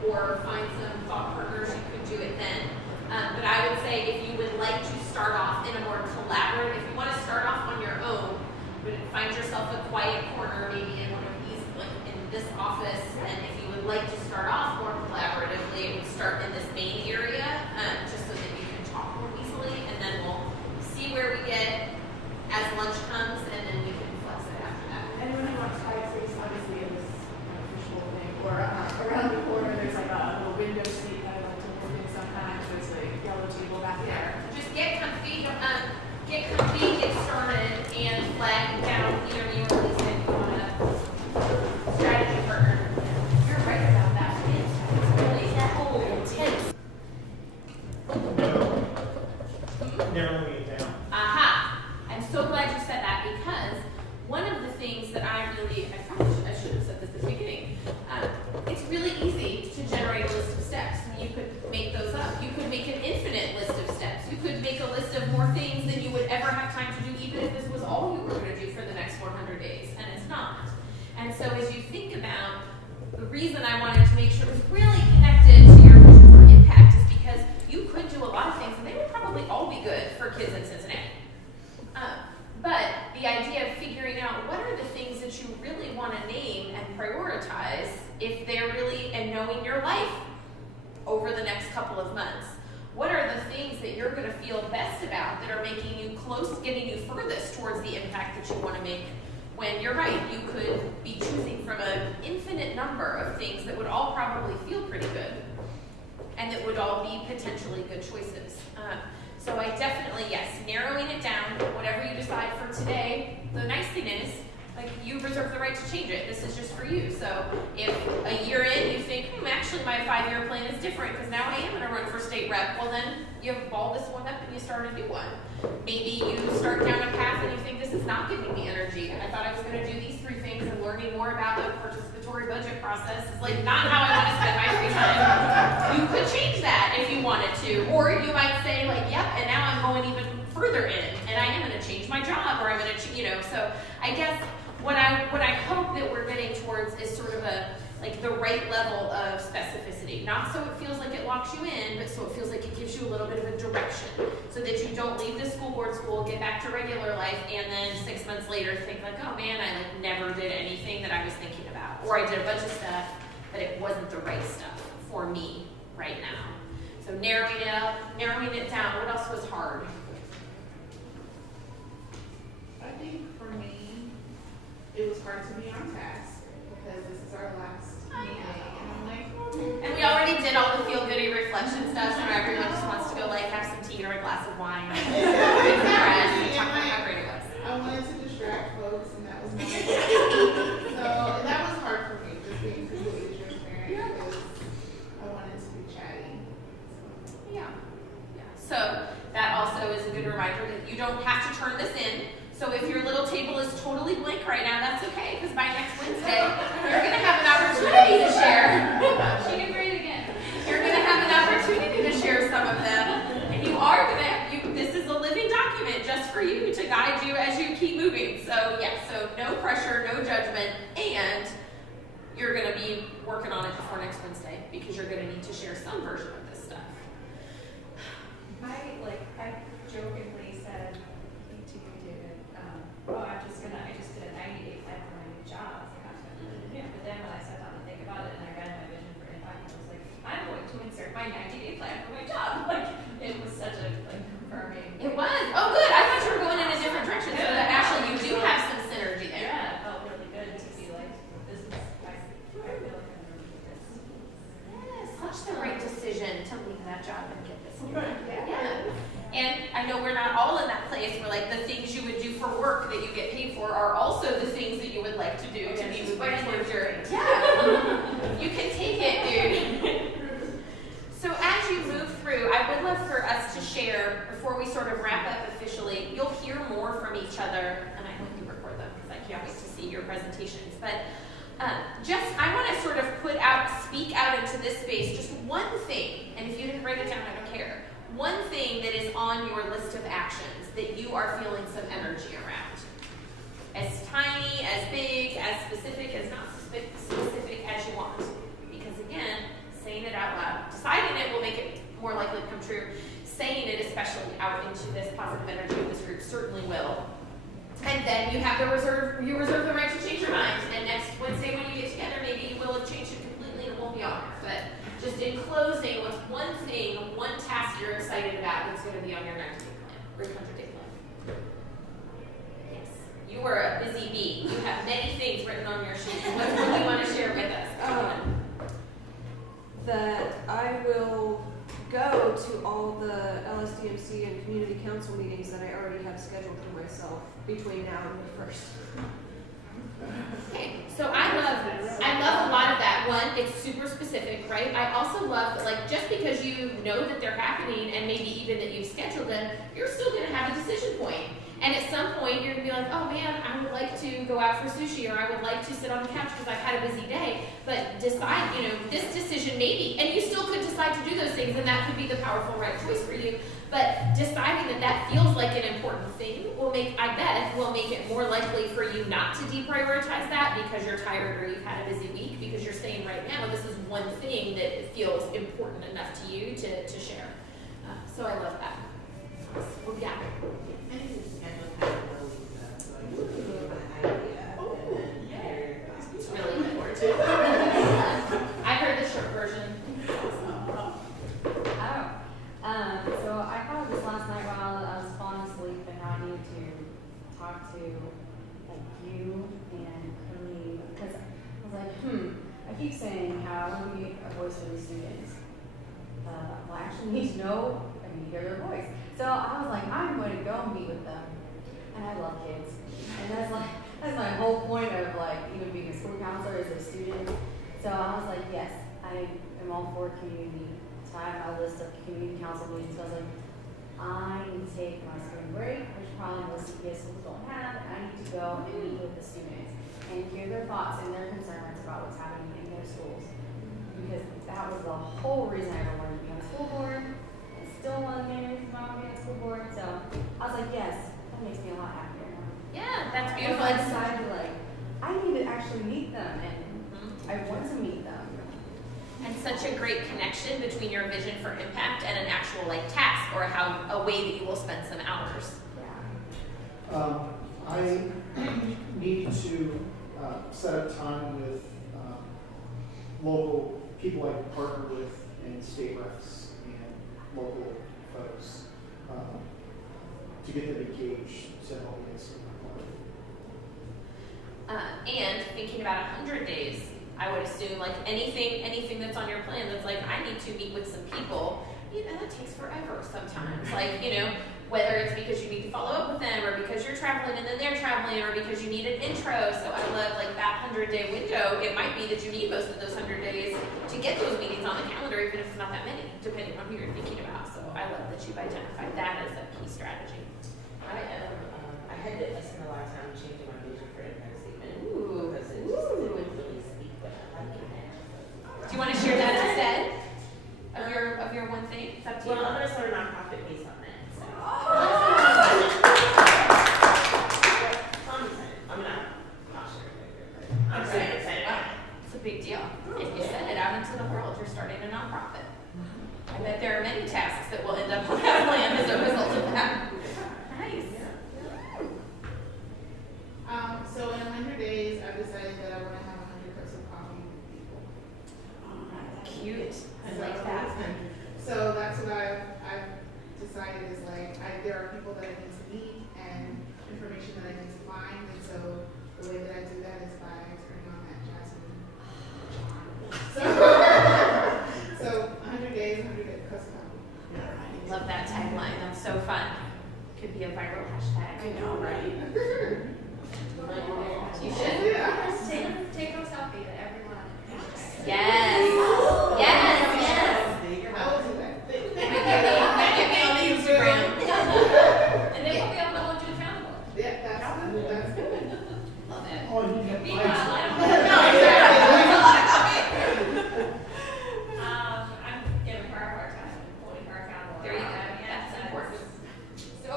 or find some thought partners, you could do it then. But I would say if you would like to start off in a more collaborative, if you want to start off on your own, but find yourself a quiet corner, maybe in one of these, like in this office, and if you would like to start off more collaboratively, it would start in this main area, just so that you can talk more easily, and then we'll see where we get as lunch comes, and then we can flex it after that. Anyone who wants quiet space, obviously in this official thing, or around the corner, there's like a little window seat that I like to work in sometimes. There's like a yellow table back there. Just get comfy, get started, and flag down either me or Lisa if you want to strategy partner. You're right about that. It's really intense. Narrowing it down. Aha! I'm so glad you said that, because one of the things that I should have said this at the beginning. It's really easy to generate a list of steps, and you could make those up. You could make an infinite list of steps. You could make a list of more things than you would ever have time to do, even if this was all you were going to do for the next 100 days, and it's not. And so as you think about the reason I wanted to make sure it was really connected to your vision for impact is because you could do a lot of things, and they would probably all be good for kids in Cincinnati. But the idea of figuring out what are the things that you really want to name and prioritize if they're really, and knowing your life over the next couple of months. What are the things that you're going to feel best about that are making you close, getting you furthest towards the impact that you want to make? When you're right, you could be choosing from an infinite number of things that would all probably feel pretty good, and that would all be potentially good choices. So I definitely, yes, narrowing it down, whatever you decide for today. The nice thing is, like, you reserve the right to change it. This is just for you. So if a year in you think, actually my 5-year plan is different because now I am going to run for state rep, well then you ball this one up and you start a new one. Maybe you start down a path and you think, this is not giving me energy. I thought I was going to do these 3 things, and learning more about the participatory budget process is like not how I want to spend my free time. You could change that if you wanted to. Or you might say like, yep, and now I'm going even further in, and I am going to change my job, or I'm going to, so I guess what I hope that we're getting towards is sort of the right level of specificity. Not so it feels like it locks you in, but so it feels like it gives you a little bit of a direction, so that you don't leave the school, get back to regular life, and then 6 months later think like, oh man, I never did anything that I was thinking about. Or I did a bunch of stuff, but it wasn't the right stuff for me right now. So narrowing it down. What else was hard? I think for me, it was hard to be on task because this is our last meeting, and I'm like, And we already did all the feel-goody reflection stuff, so everyone just wants to go like have some tea or a glass of wine and talk about how great it was. I'm you don't have to turn this in. So if your little table is totally blank right now, that's okay, because by next Wednesday, you're gonna have an opportunity to share. She can read again. You're gonna have an opportunity to share some of them, and you are gonna, this is a living document just for you to guide you as you keep moving. So yeah, so no pressure, no judgment, and you're gonna be working on it before next Wednesday, because you're gonna need to share some version of this stuff. I jokingly said to you, David, I just did a 90-day plan for my new job. I was like, yeah. But then when I sat down to think about it and I read my vision for impact, I was like, I'm going to insert my 90-day plan for my job. It was such a confirming. It was. Oh, good. I thought you were going in a different direction. So that actually you do have some synergy there. Yeah, it felt really good to be like, this is, I feel like I'm going to do this. Yes, such the right decision to leave that job and get this new one. Yeah. And I know we're not all in that place where like the things you would do for work that you get paid for are also the things that you would like to do to be moving towards your. Yeah. You can take it, dude. So as you move through, I would love for us to share, before we sort of wrap up officially, you'll hear more from each other, and I hope you record them because I can't wait to see your presentations. But I want to sort of speak out into this space, just one thing, and if you didn't write it down, I don't care. One thing that is on your list of actions that you are feeling some energy around. As tiny, as big, as specific, as not specific as you want. Because again, saying it out loud, deciding it will make it more likely to come true. Saying it especially out into this positive energy of this group certainly will. And then you have you reserve the right to change your mind. And next Wednesday when you get together, maybe you will have changed it completely and it won't be on there. But just in closing, what's one thing, one task you're excited about that's going to be on your 90-day plan, or 100-day plan? Yes. You are a busy bee. You have many things written on your sheet. What's one you want to share with us? That I will go to all the LSDMC and community council meetings that I already have scheduled for myself between now and the 1st. Okay, so I love a lot of that. One, it's super specific, right? I also love that, like, just because you know that they're happening and maybe even that you've scheduled them, you're still going to have a decision point. And at some point, you're going to be like, oh man, I would like to go out for sushi, or I would like to sit on the couch because I've had a busy day. But decide, this decision maybe, and you still could decide to do those things, and that could be the powerful right choice for you. But deciding that feels like an important thing will make it more likely for you not to deprioritize that because you're tired or you've had a busy week, because you're saying right now, this is one thing that feels important enough to you to share. So I love that. Well, yeah. I didn't schedule kind of early, so I can give you my idea. And then It's really important. I heard the short version. So I thought of this last night while I was falling asleep, and I needed to talk to you and Curly, because I was like, I keep saying how I want to be a voice for these students. Well, I actually need to know and hear their voice. So I was like, I'm going to go meet with them, and I love kids, and that's my whole point of even being a school counselor as a student. So I was like, yes, I am all for community. So I have a list of community council meetings. So I was like, I need to take my spring break, which probably most CPS schools don't have, and I need to go and meet with the students and hear their thoughts and their concerns about what's happening in their schools. Because that was the whole reason I ever wanted to be on the school board. And still one of the main reasons why I want to be on the school board. So I was like, yes, that makes me a lot happier. Yeah, that's beautiful. I decided I need to actually meet them, and I want to meet them. And such a great connection between your vision for impact and an actual task, or a way that you will spend some hours. Yeah. I need to set up time with local people I can partner with, and state reps and local folks to get them engaged to help me get some And thinking about 100 days, I would assume anything that's on your plan that's I need to meet with some people, that takes forever sometimes. Whether it's because you need to follow up with them, or because you're traveling and then they're traveling, or because you need an intro. So I love that 100-day window. It might be that you need most of those 100 days to get those meetings on the calendar, even if it's not that many, depending on who you're thinking about. So I love that you've identified that as a key strategy. decided that I want to have 100 cups of coffee with people. Cute. I like that. So that's what I've decided is like, there are people that I need to meet and information that I need to find, and so the way that I do that is by turning on that Jasmine charm. So 100 days, 100 cups of coffee. Love that tagline. That's so fun. Could be a viral hashtag. I know, right? You should. Yeah. Take a selfie at everyone. Yes. Yes. Yes. I will do that. That can be on the Instagram. And then we'll be able to hold you accountable. Yeah, that's good. Love it. Oh, you have Meanwhile, I don't I'm giving her a hard time and holding her accountable. There you go. Yeah, That's important. So,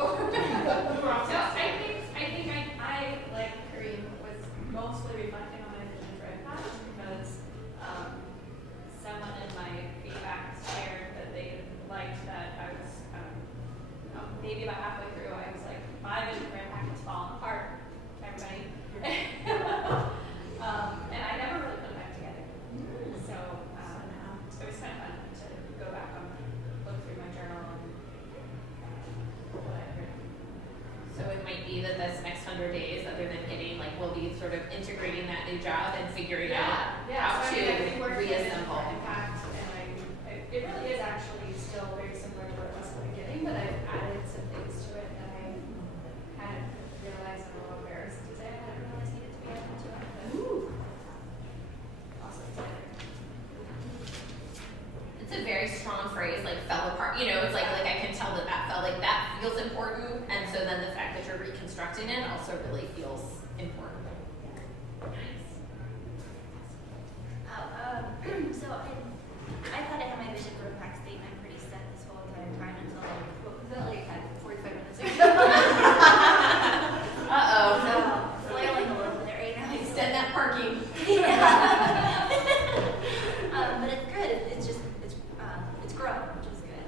I think I like Kareem was mostly reflecting on my vision for impact because someone in my feedback shared that they liked that I was maybe about halfway through I was like my vision for impact is falling apart, everybody, and I never really put it back together. So it was kind of fun to go back and look through my journal and what I've written. So it might be that this next 100 days, other than hitting, like we'll be sort of integrating that new job and figuring out how So, to I mean, I worked in reassemble. Impact, and it really is actually still very similar to what it was at the beginning, but I've added some things to it that I hadn't realized. I'm a little embarrassed to say I hadn't realized needed to be added to it. But also excited. It's a very strong phrase, like fell apart. You know, it's like I can tell that felt like that feels important, and so then the fact that you're reconstructing it also really feels important. So I thought I had my vision for impact statement pretty set this whole entire time until like 45 minutes ago. So flailing a little bit right now. Extend that parking. Yeah. But it's good. It's grown, which is good.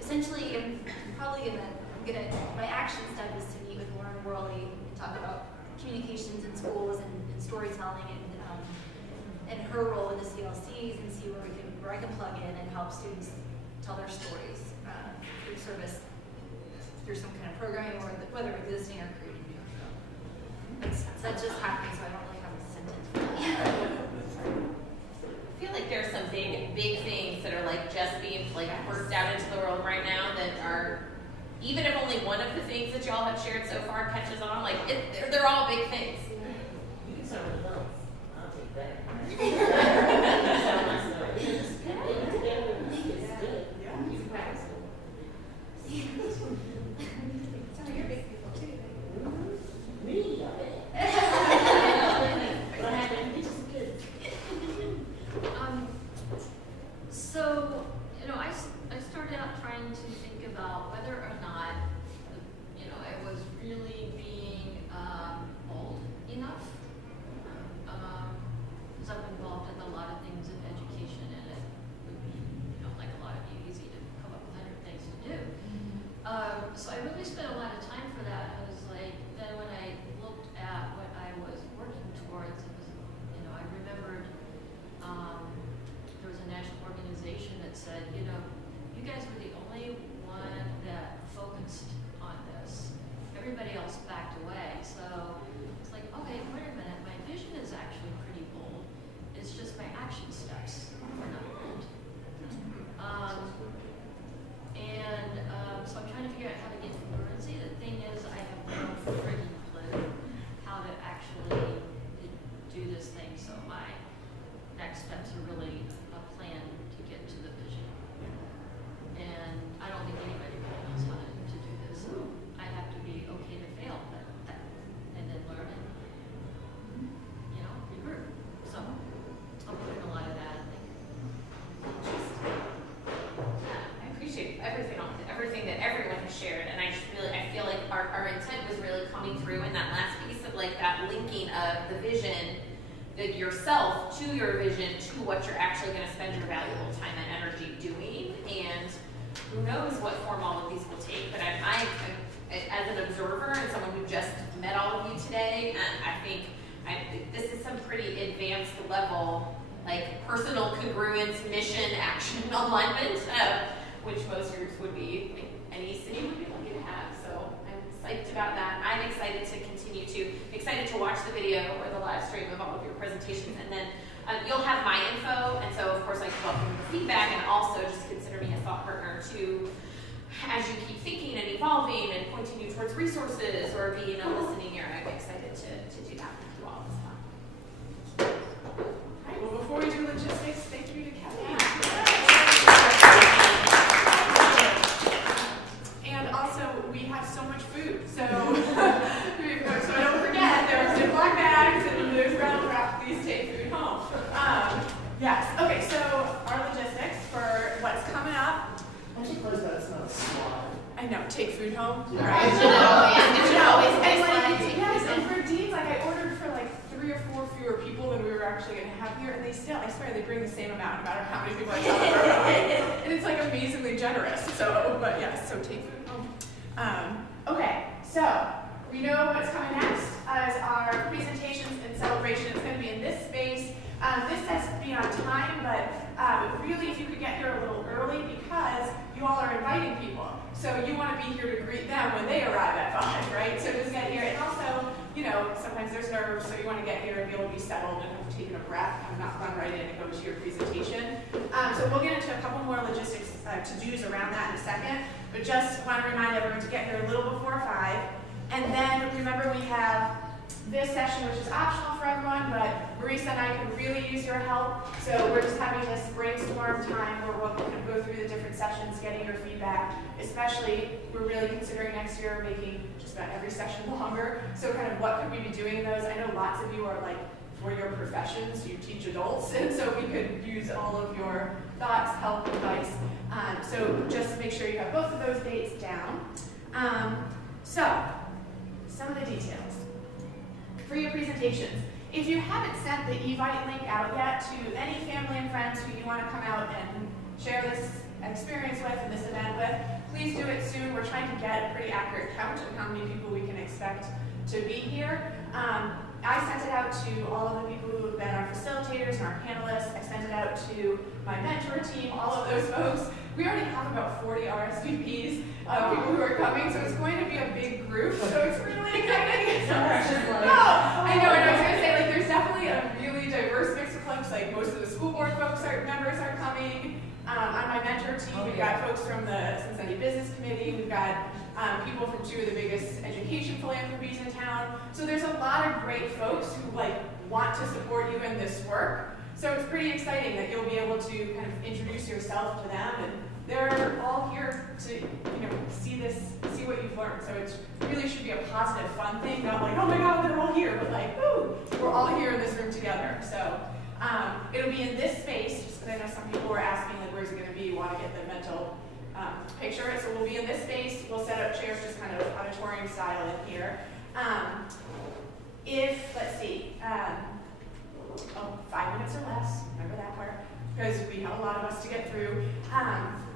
Essentially, I'm gonna my action step is to meet with Lauren Worley and talk about communications in schools and storytelling and her role in the CLCs and see where I can plug in and help students tell their stories through service, through some kind of programming, or whether existing or creating new. That just happened, so I don't really have a sentence for that. I feel like there's some big things that are like just being like worked out into the world right now that are, even if only one of the things that y'all have shared so far catches on, like they're all big things. You can start with those. I'll take that. Some of your big people too. So, I started out trying to think about whether or not, I was really being bold enough. Because I'm involved in a lot of things in education, and it would be, like a lot of you, easy to come up with 100 things to do. So I really spent a lot of time for that. I was like, then when I looked at what I was working towards, it was, I remembered there was a national organization that said, you guys were the only one that focused on this. Everybody else backed away. So it's like, okay, wait a minute, my vision is actually pretty bold. It's just my action steps are not bold. So I'm trying to figure out how to get congruency. The thing is, I have no freaking clue how to actually do this thing. So my next steps are really a plan to get to the vision. And I don't think anybody really knows how to do this. So I have to be okay to fail at that, and then learn and, regroup. So I'm doing a lot of that, I think. I appreciate everything that everyone has shared, and I feel like our intent was really coming through in that last piece of like that linking of the vision, like yourself to your vision to what you're actually going to spend your valuable time and energy doing, and who knows what form all of these will take. But I as an observer and someone who just met all of you today, I think this is some pretty advanced level, like personal congruence, mission, action alignment, which most groups would be, like, any city would be lucky to have. So I'm psyched about that. I'm excited to watch the video or the live stream of all of your presentations, and then you'll have my info, and so of course I welcome your feedback, and also just consider me a thought partner to, as you keep thinking and evolving and pointing you towards resources or being a listening ear. I'm excited to do that with you all as well. All right, well, before we do logistics, thank you to Kelly. And also, we have so much food, so so don't forget, there's Ziploc bags and there's Rattle Wrap. Please take food home. Yes. Okay. So our logistics for what's coming up. I'm surprised that's not a slide. I know. Take food home. Yeah. Right. It should always be And a slide. yes, and for Dean's, like I ordered for like 3 or 4 fewer people than we were actually going to have here, and they still, I swear, they bring the same amount, no matter how many people I tell them are coming. And it's like amazingly generous. So, but yes, so take food home. Okay, so we know what's coming next as our presentations and celebration. It's going to be in this space. This has to be on time, but really, if you could get here a little early, because you all are inviting people. So you want to be here to greet them when they arrive at 5, right? So just get here. And also, you know, sometimes there's nerves, so you want to get here and be able to be settled and have taken a breath and not run right in and go to your presentation. So we'll get into a couple more logistics to-dos around that in a second, but just want to remind everyone to get here a little before 5. And then remember, we have this session, which is optional for everyone, but Marisa and I could really use your help. So we're just having this brainstorm time where we'll kind of go through the different sessions, getting your feedback. Especially, we're really considering next year making just about every session longer. So kind of what could we be doing in those? I know lots of you are like, for your professions, you teach adults, and so we could use all of your thoughts, help, advice. So just make sure you have both of those dates down. So, some of the details. For your presentations, if you haven't sent the eVite link out yet to any family and friends who you want to come out and share this experience with and this event with, please do it soon. We're trying to get a pretty accurate count of how many people we can expect to be here. I sent it out to all of the people who have been our facilitators and our panelists. I sent it out to my mentor team, all of those folks. We already have about 40 RSVPs of people who are coming, so it's going to be a big group, so it's really exciting. I know, and I was going to say, like, there's definitely a really diverse mix of folks, like most of the school board members are coming. On my mentor team, we've got folks from the Cincinnati Business Committee, we've got people from 2 of the biggest education philanthropies in town. So there's a lot of great folks who want to support you in this work. So it's pretty exciting that you'll be able to kind of introduce yourself to them, and they're all here to see what you've learned. So it really should be a positive, fun thing, not like, oh my God, they're all here, but like, ooh, we're all here in this room together. So it'll be in this space, just because I know some people were asking, like, where's it going to be? You want to get the mental picture. So we'll be in this space. We'll set up chairs just kind of auditorium style in here. Let's see, 5 minutes or less, remember that part, because we have a lot of us to get through.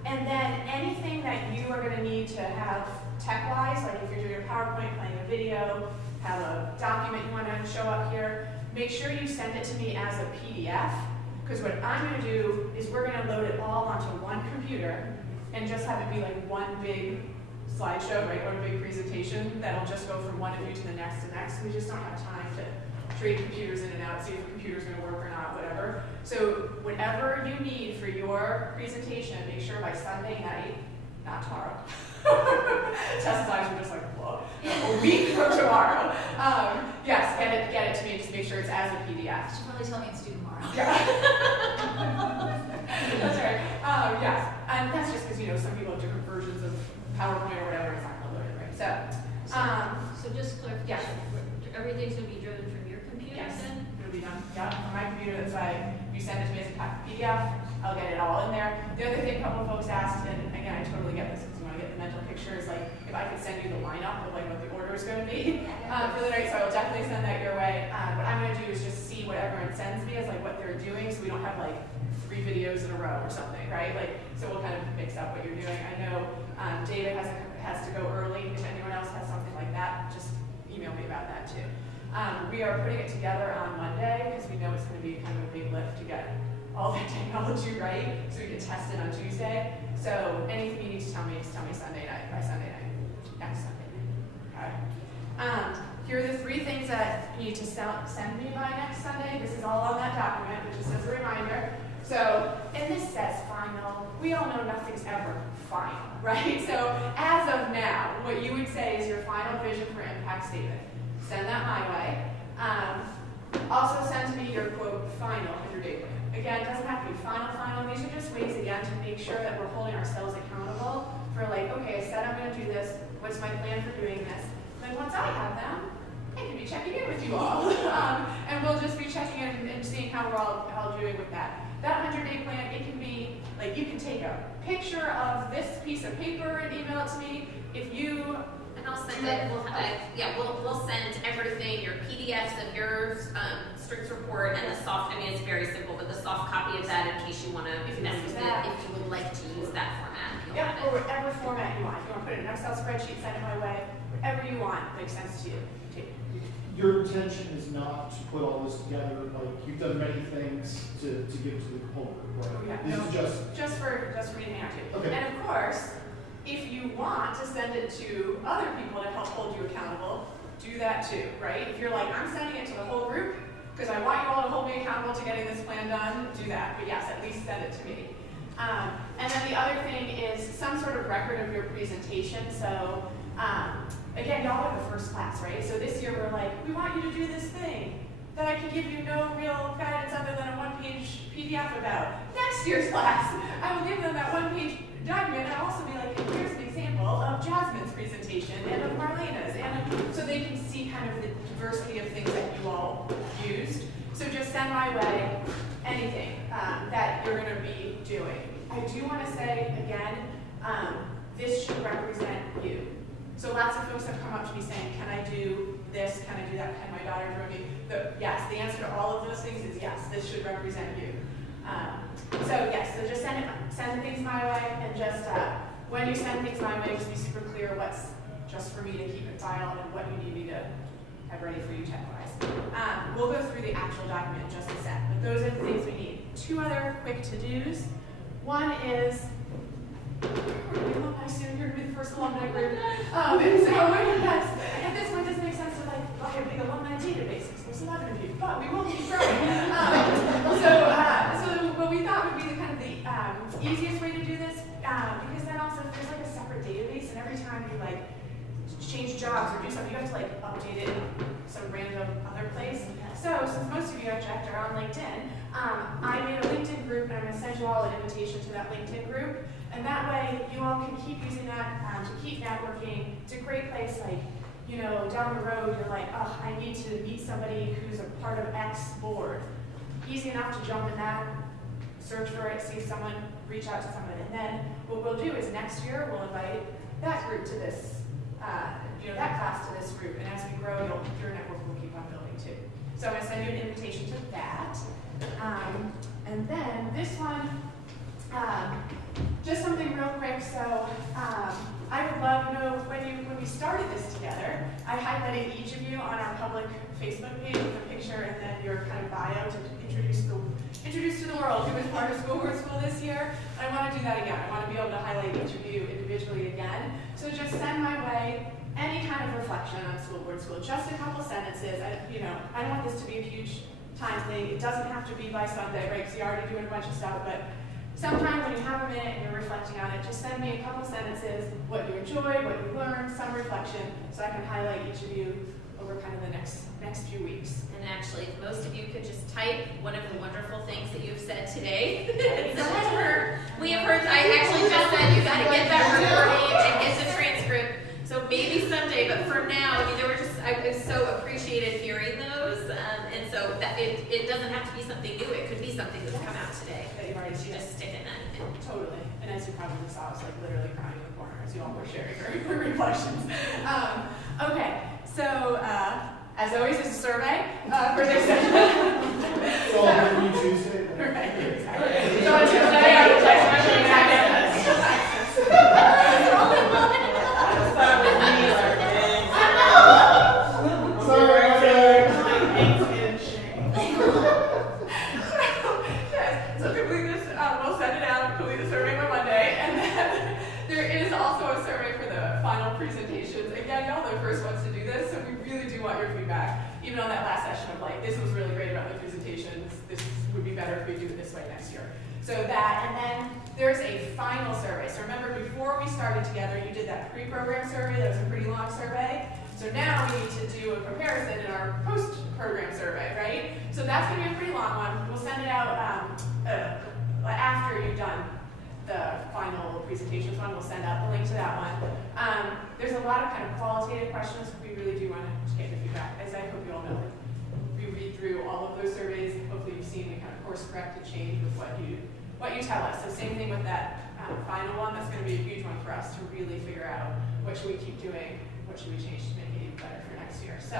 And then anything that you are going to need to have tech-wise, like if you're doing a PowerPoint, playing a video, have a document you want to show up here, make sure you send it to me as a PDF, because what I'm going to do is we're going to load it all onto one computer and just have it be like one big slideshow, right, or a big presentation that'll just go from one of you to the next to next. We just don't have time to trade computers in and out, see if the computer's going to work or not, whatever. So whatever you need for your presentation, make sure by Sunday night, not tomorrow. Tessa's eyes were just like, whoa, a week from tomorrow. Yes, get it to me, just make sure it's as a PDF. She'll probably tell me it's due tomorrow. Yeah. That's right. Yes, and that's just because, some people have different versions of PowerPoint or whatever, it's not going to load it, right? So just clarification, everything's going to be driven from your computer Yes. then? It'll be done, yeah, on my computer. That's why if you send it to me as a PDF, I'll get it all in there. The other thing a couple of folks asked, and again, I totally get this because you want to get the mental picture, is like if I could send you the lineup of like what the order is going to be for the night. So I will definitely send that your way. What I'm going to do is just see what everyone sends me as like what they're doing, so we don't have like 3 videos in a row or something, right? Like, so we'll kind of mix up what you're doing. I know David has to go early. If anyone else has something like that, just email me about that too. we are putting it together on Monday because we know it's going to be kind of a big lift to get all the technology right, so we can test it on Tuesday. So anything you need to tell me, just tell me Sunday night, by Sunday night, next Sunday night. Okay. Here are the 3 things that you need to send me by next Sunday. This is all on that document, which just as a reminder. So, and this says final. We all know nothing's ever final, right? So as of now, what you would say is your final vision for impact statement. Send that my way. Also send me your quote final 100-day plan. Again, it doesn't have to be final. These are just ways again to make sure that we're holding ourselves accountable for like, okay, I said I'm going to do this. What's my plan for doing this? Then once I have them, I can be checking in with you all, and we'll just be checking in and seeing how we're all doing with that. That 100-day plan, it can be like you can take a picture of this piece of paper and email it to me. If you And I'll send it, we'll send everything, your PDFs of your Strix report and the soft, I mean, it's very simple, but the soft copy of that in case you want to mess with it, if you would like to use that format. You'll have or it. whatever format you want. If you want to put it in an Excel spreadsheet, send it my way. Whatever you want makes sense to you. Your intention is not to put all this together, like you've done many things to give to the whole group, right? Oh, yeah. This No. is Just for me to hand you. Okay. And of course, if you want to send it to other people to help hold you accountable, do that too, right? If you're like, I'm sending it to the whole group because I want you all to hold me accountable to getting this plan done, do that. But yes, at least send it to me. And then the other thing is some sort of record of your presentation. So again, y'all are the first class, right? So this year we're like, we want you to do this thing that I can give you no real guidance other than a 1-page PDF about. Next year's class, I will give them that 1-page document and I'll also be like, hey, here's an example of Jasmine's presentation and of Marlena's, and so they can see kind of the diversity of things that you all used. So just send my way anything that you're going to be doing. I do want to say again, this should represent you. So lots of folks have come up to me saying, can I do this? Can I do that? Can my daughter join me? Yes, the answer to all of those things is yes, this should represent you. So yes, so just send things my way, and just when you send things my way, just be super clear what's just for me to keep in file and what you need me to have ready for you tech-wise. We'll go through the actual document in just a sec, but those are the things we need. 2 other quick to-dos. One is, we're going to be alumni soon, you're going to be the first alumni group. And so at this point, it doesn't make sense to like, okay, a big alumni database, because there's 11 of you, but we will keep growing. So what we thought would be the kind of the easiest way to do this, because then also if there's like a separate database, and every time you like change jobs or do something, you have to like update it in some random other place. So since most of you I checked are on LinkedIn, I made a LinkedIn group, and I'm going to send you all an invitation to that LinkedIn group. And that way, you all can keep using that to keep networking. It's a great place, like, you know, down the road, you're like, oh, I need to meet somebody who's a part of X board. Easy enough to jump in that, search for it, see if someone, reach out to someone. And then what we'll do is next year, we'll invite that group to this, that class to this group. And as we grow, your network will keep on building too. So I'm going to send you an invitation to that. And then this one, just something real quick. So I would love, when we started this together, I highlighted each of you on our public Facebook page with a picture and then your kind of bio to introduce to the world who was part of School Board School this year. I want to do that again. I want to be able to highlight each of you individually again. So just send my way any kind of reflection on School Board School, just a couple sentences. I don't want this to be a huge time thing. It doesn't have to be by Sunday, right? Because you're already doing a bunch of stuff, but sometime when you have a minute and you're reflecting on it, just send me a couple sentences, what you enjoyed, what you learned, some reflection, so I can highlight each of you over kind of the next few weeks. And actually, if most of you could just type one of the wonderful things that you've said today. We have heard, I actually just said you got to get that recording and get the transcript. So maybe someday, but for now, I so appreciated hearing those. And so that it doesn't have to be something new. It could be something that's come out today. That you've already You seen. just stick in that. Totally. And as you probably saw, I was like literally crying in the corner as you all were sharing your reflections. Okay, so as always, it's a survey for this session. It's all every Tuesday. Right, exactly. So on Tuesday, I will text my of the first ones to do this, so we really do want your feedback. Even on that last session of like, this was really great about the presentations, this would be better if we do it this way next year. So that, and then there's a final survey. So remember, before we started together, you did that pre-program survey, that was a pretty long survey. So now we need to do a comparison in our post-program survey, right? So that's gonna be a pretty long one. We'll send it out after you've done the final presentations one. We'll send out the link to that one. There's a lot of kind of qualitative questions. We really do want to get your feedback. As I hope you all know, we read through all of those surveys. Hopefully you've seen the kind of course correct and change with what you tell us. So same thing with that final one. That's going to be a huge one for us to really figure out what should we keep doing, what should we change to make it even better for next year. So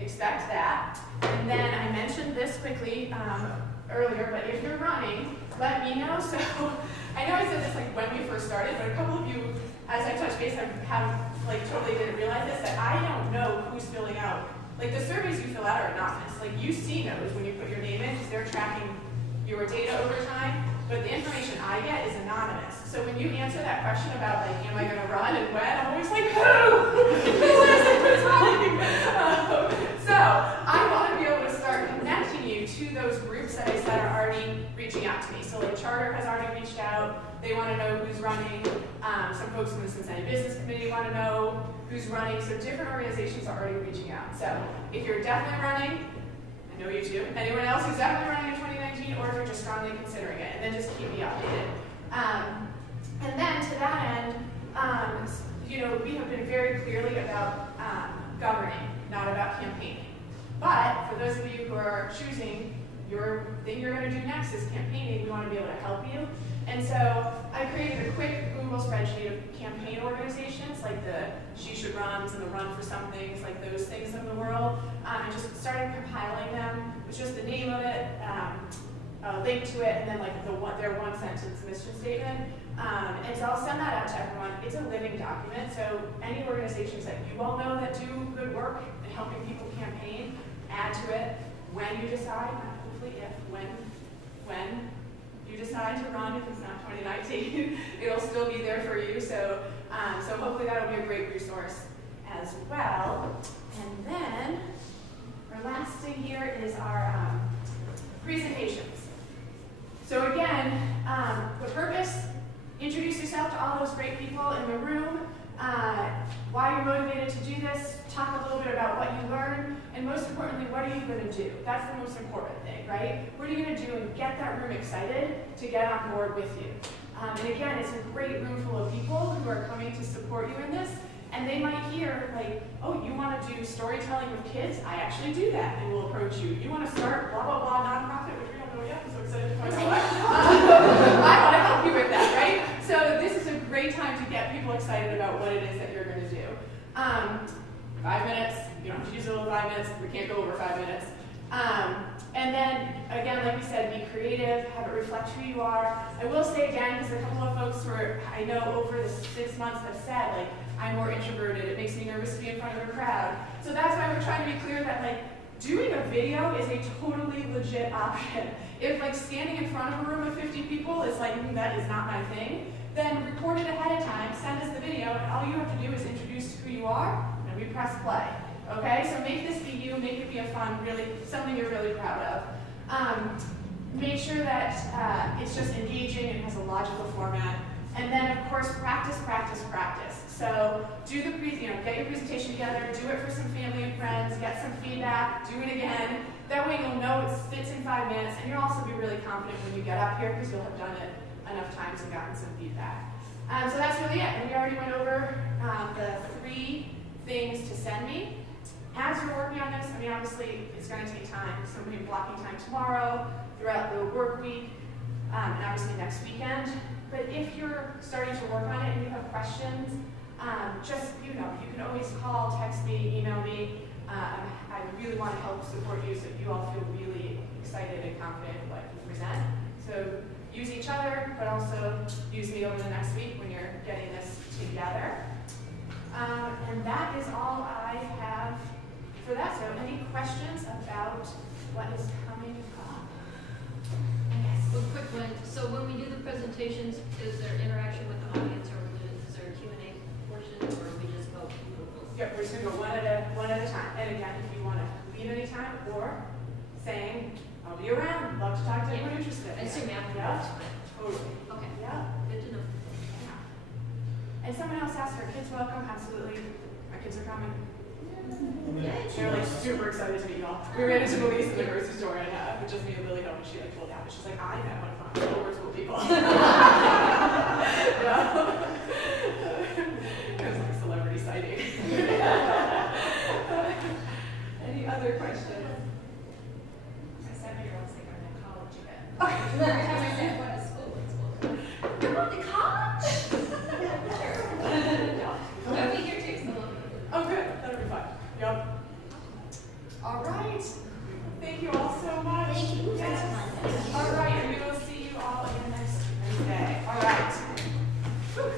expect that. And then I mentioned this quickly earlier, but if you're running, let me know. So I know I said this like when we first started, but a couple of you, as I touched base, have like totally didn't realize this, that I don't know who's filling out. Like the surveys you fill out are anonymous. Like you see those when you put your name in because they're tracking your data over time, but the information I get is anonymous. So when you answer that question about like, am I gonna run and when, I'm always like, who's running? So I wanna be able to start connecting you to those groups that I said are already reaching out to me. So like Charter has already reached out. They want to know who's running. Some folks in the Cincinnati Business Committee want to know who's running. So different organizations are already reaching out. So if you're definitely running, I know you too. Anyone else who's definitely running in 2019, or if you're just strongly considering it, and then just keep me updated. And then to that end, we have been very clearly about governing, not about campaigning. But for those of you who are choosing your thing you're going to do next is campaigning, we want to be able to help you. And so I created a quick Google spreadsheet of campaign organizations like the She Should Runs and the Run for Some Things, like those things of the world, and just started compiling them with just the name of it, a link to it, and then like their one sentence mission statement. And so I'll send that out to everyone. It's a living document, so any organizations that you all know that do good work in helping people campaign, add to it when you decide, not hopefully if, when you decide to run, if it's not 2019, it'll still be there for you. So, so hopefully that'll be a great resource as well. And then our last thing here is our presentations. So again, the purpose, introduce yourself to all those great people in the room, why you're motivated to do this, talk a little bit about what you learned, and most importantly, what are you going to do? That's the most important thing, right? What are you going to do and get that room excited to get on board with you? And again, it's a great room full of people who are coming to support you in this, and they might hear like, oh, you want to do storytelling with kids? I actually do that, and we'll approach you. You want to start blah, blah, blah nonprofit, which we don't know yet, I'm so excited to find out what. I want to help you with that, right? So this is a great time to get people excited about what it is that you're going to do. 5 minutes, you don't have to use it over 5 minutes, we can't go over 5 minutes. And then, again, like we said, be creative, have it reflect who you are. I will say again, because a couple of folks were, I know over the 6 months have said, like, I'm more introverted, it makes me nervous to be in front of a crowd. So that's why we're trying to be clear that, like, doing a video is a totally legit option. If, like, standing in front of a room of 50 people is like, that is not my thing, then record it ahead of time, send us the video, and all you have to do is introduce who you are, and we press play. Okay, so make this be you, make it be a fun, really, something you're really proud of. Make sure that it's just engaging and has a logical format. And then, of course, practice, practice, practice. So do the get your presentation together, do it for some family and friends, get some feedback, do it again. That way you'll know it fits in 5 minutes, and you'll also be really confident when you get up here because you'll have done it enough times and gotten some feedback. So that's really it. And we already went over the 3 things to send me. As you're working on this, I mean, obviously, it's going to take time. So we're blocking time tomorrow, throughout the work week, and obviously next weekend. But if you're starting to work on it and you have questions, just, you can always call, text me, email me. I really want to help support you so you all feel really excited and confident in what you present. So use each other, but also use me over the next week when you're getting this together. And that is all I have for that. So any questions about what is coming up? Yes. One quick one. So when we do the presentations, is there interaction with the audience, or is there a Q&A portion, or we just go? Yep. we're just gonna go one at a time. And again, if you wanna leave anytime or saying, I'll be around, love to talk to anyone interested. I assume after Yeah, that's fine. totally. Okay, Yeah. good to know. And someone else asked, are kids welcome? Absolutely. My kids are coming. They're like super excited to meet y'all. We ran into Louise in the grocery store and it just me and Lily home and she like told out. She's like, I met one of my lower school people. Yeah. It was like a celebrity sighting. Any other questions? My 7-year-old's like, I'm in college again. Okay. Every time I say I'm going to school, You're going to college? I'll be here too, so. Oh, good. That'll be fun. Yep. All right. Thank you all so much. Thank you. Yes. All right, and we will see you all again next Wednesday. All right. Whew.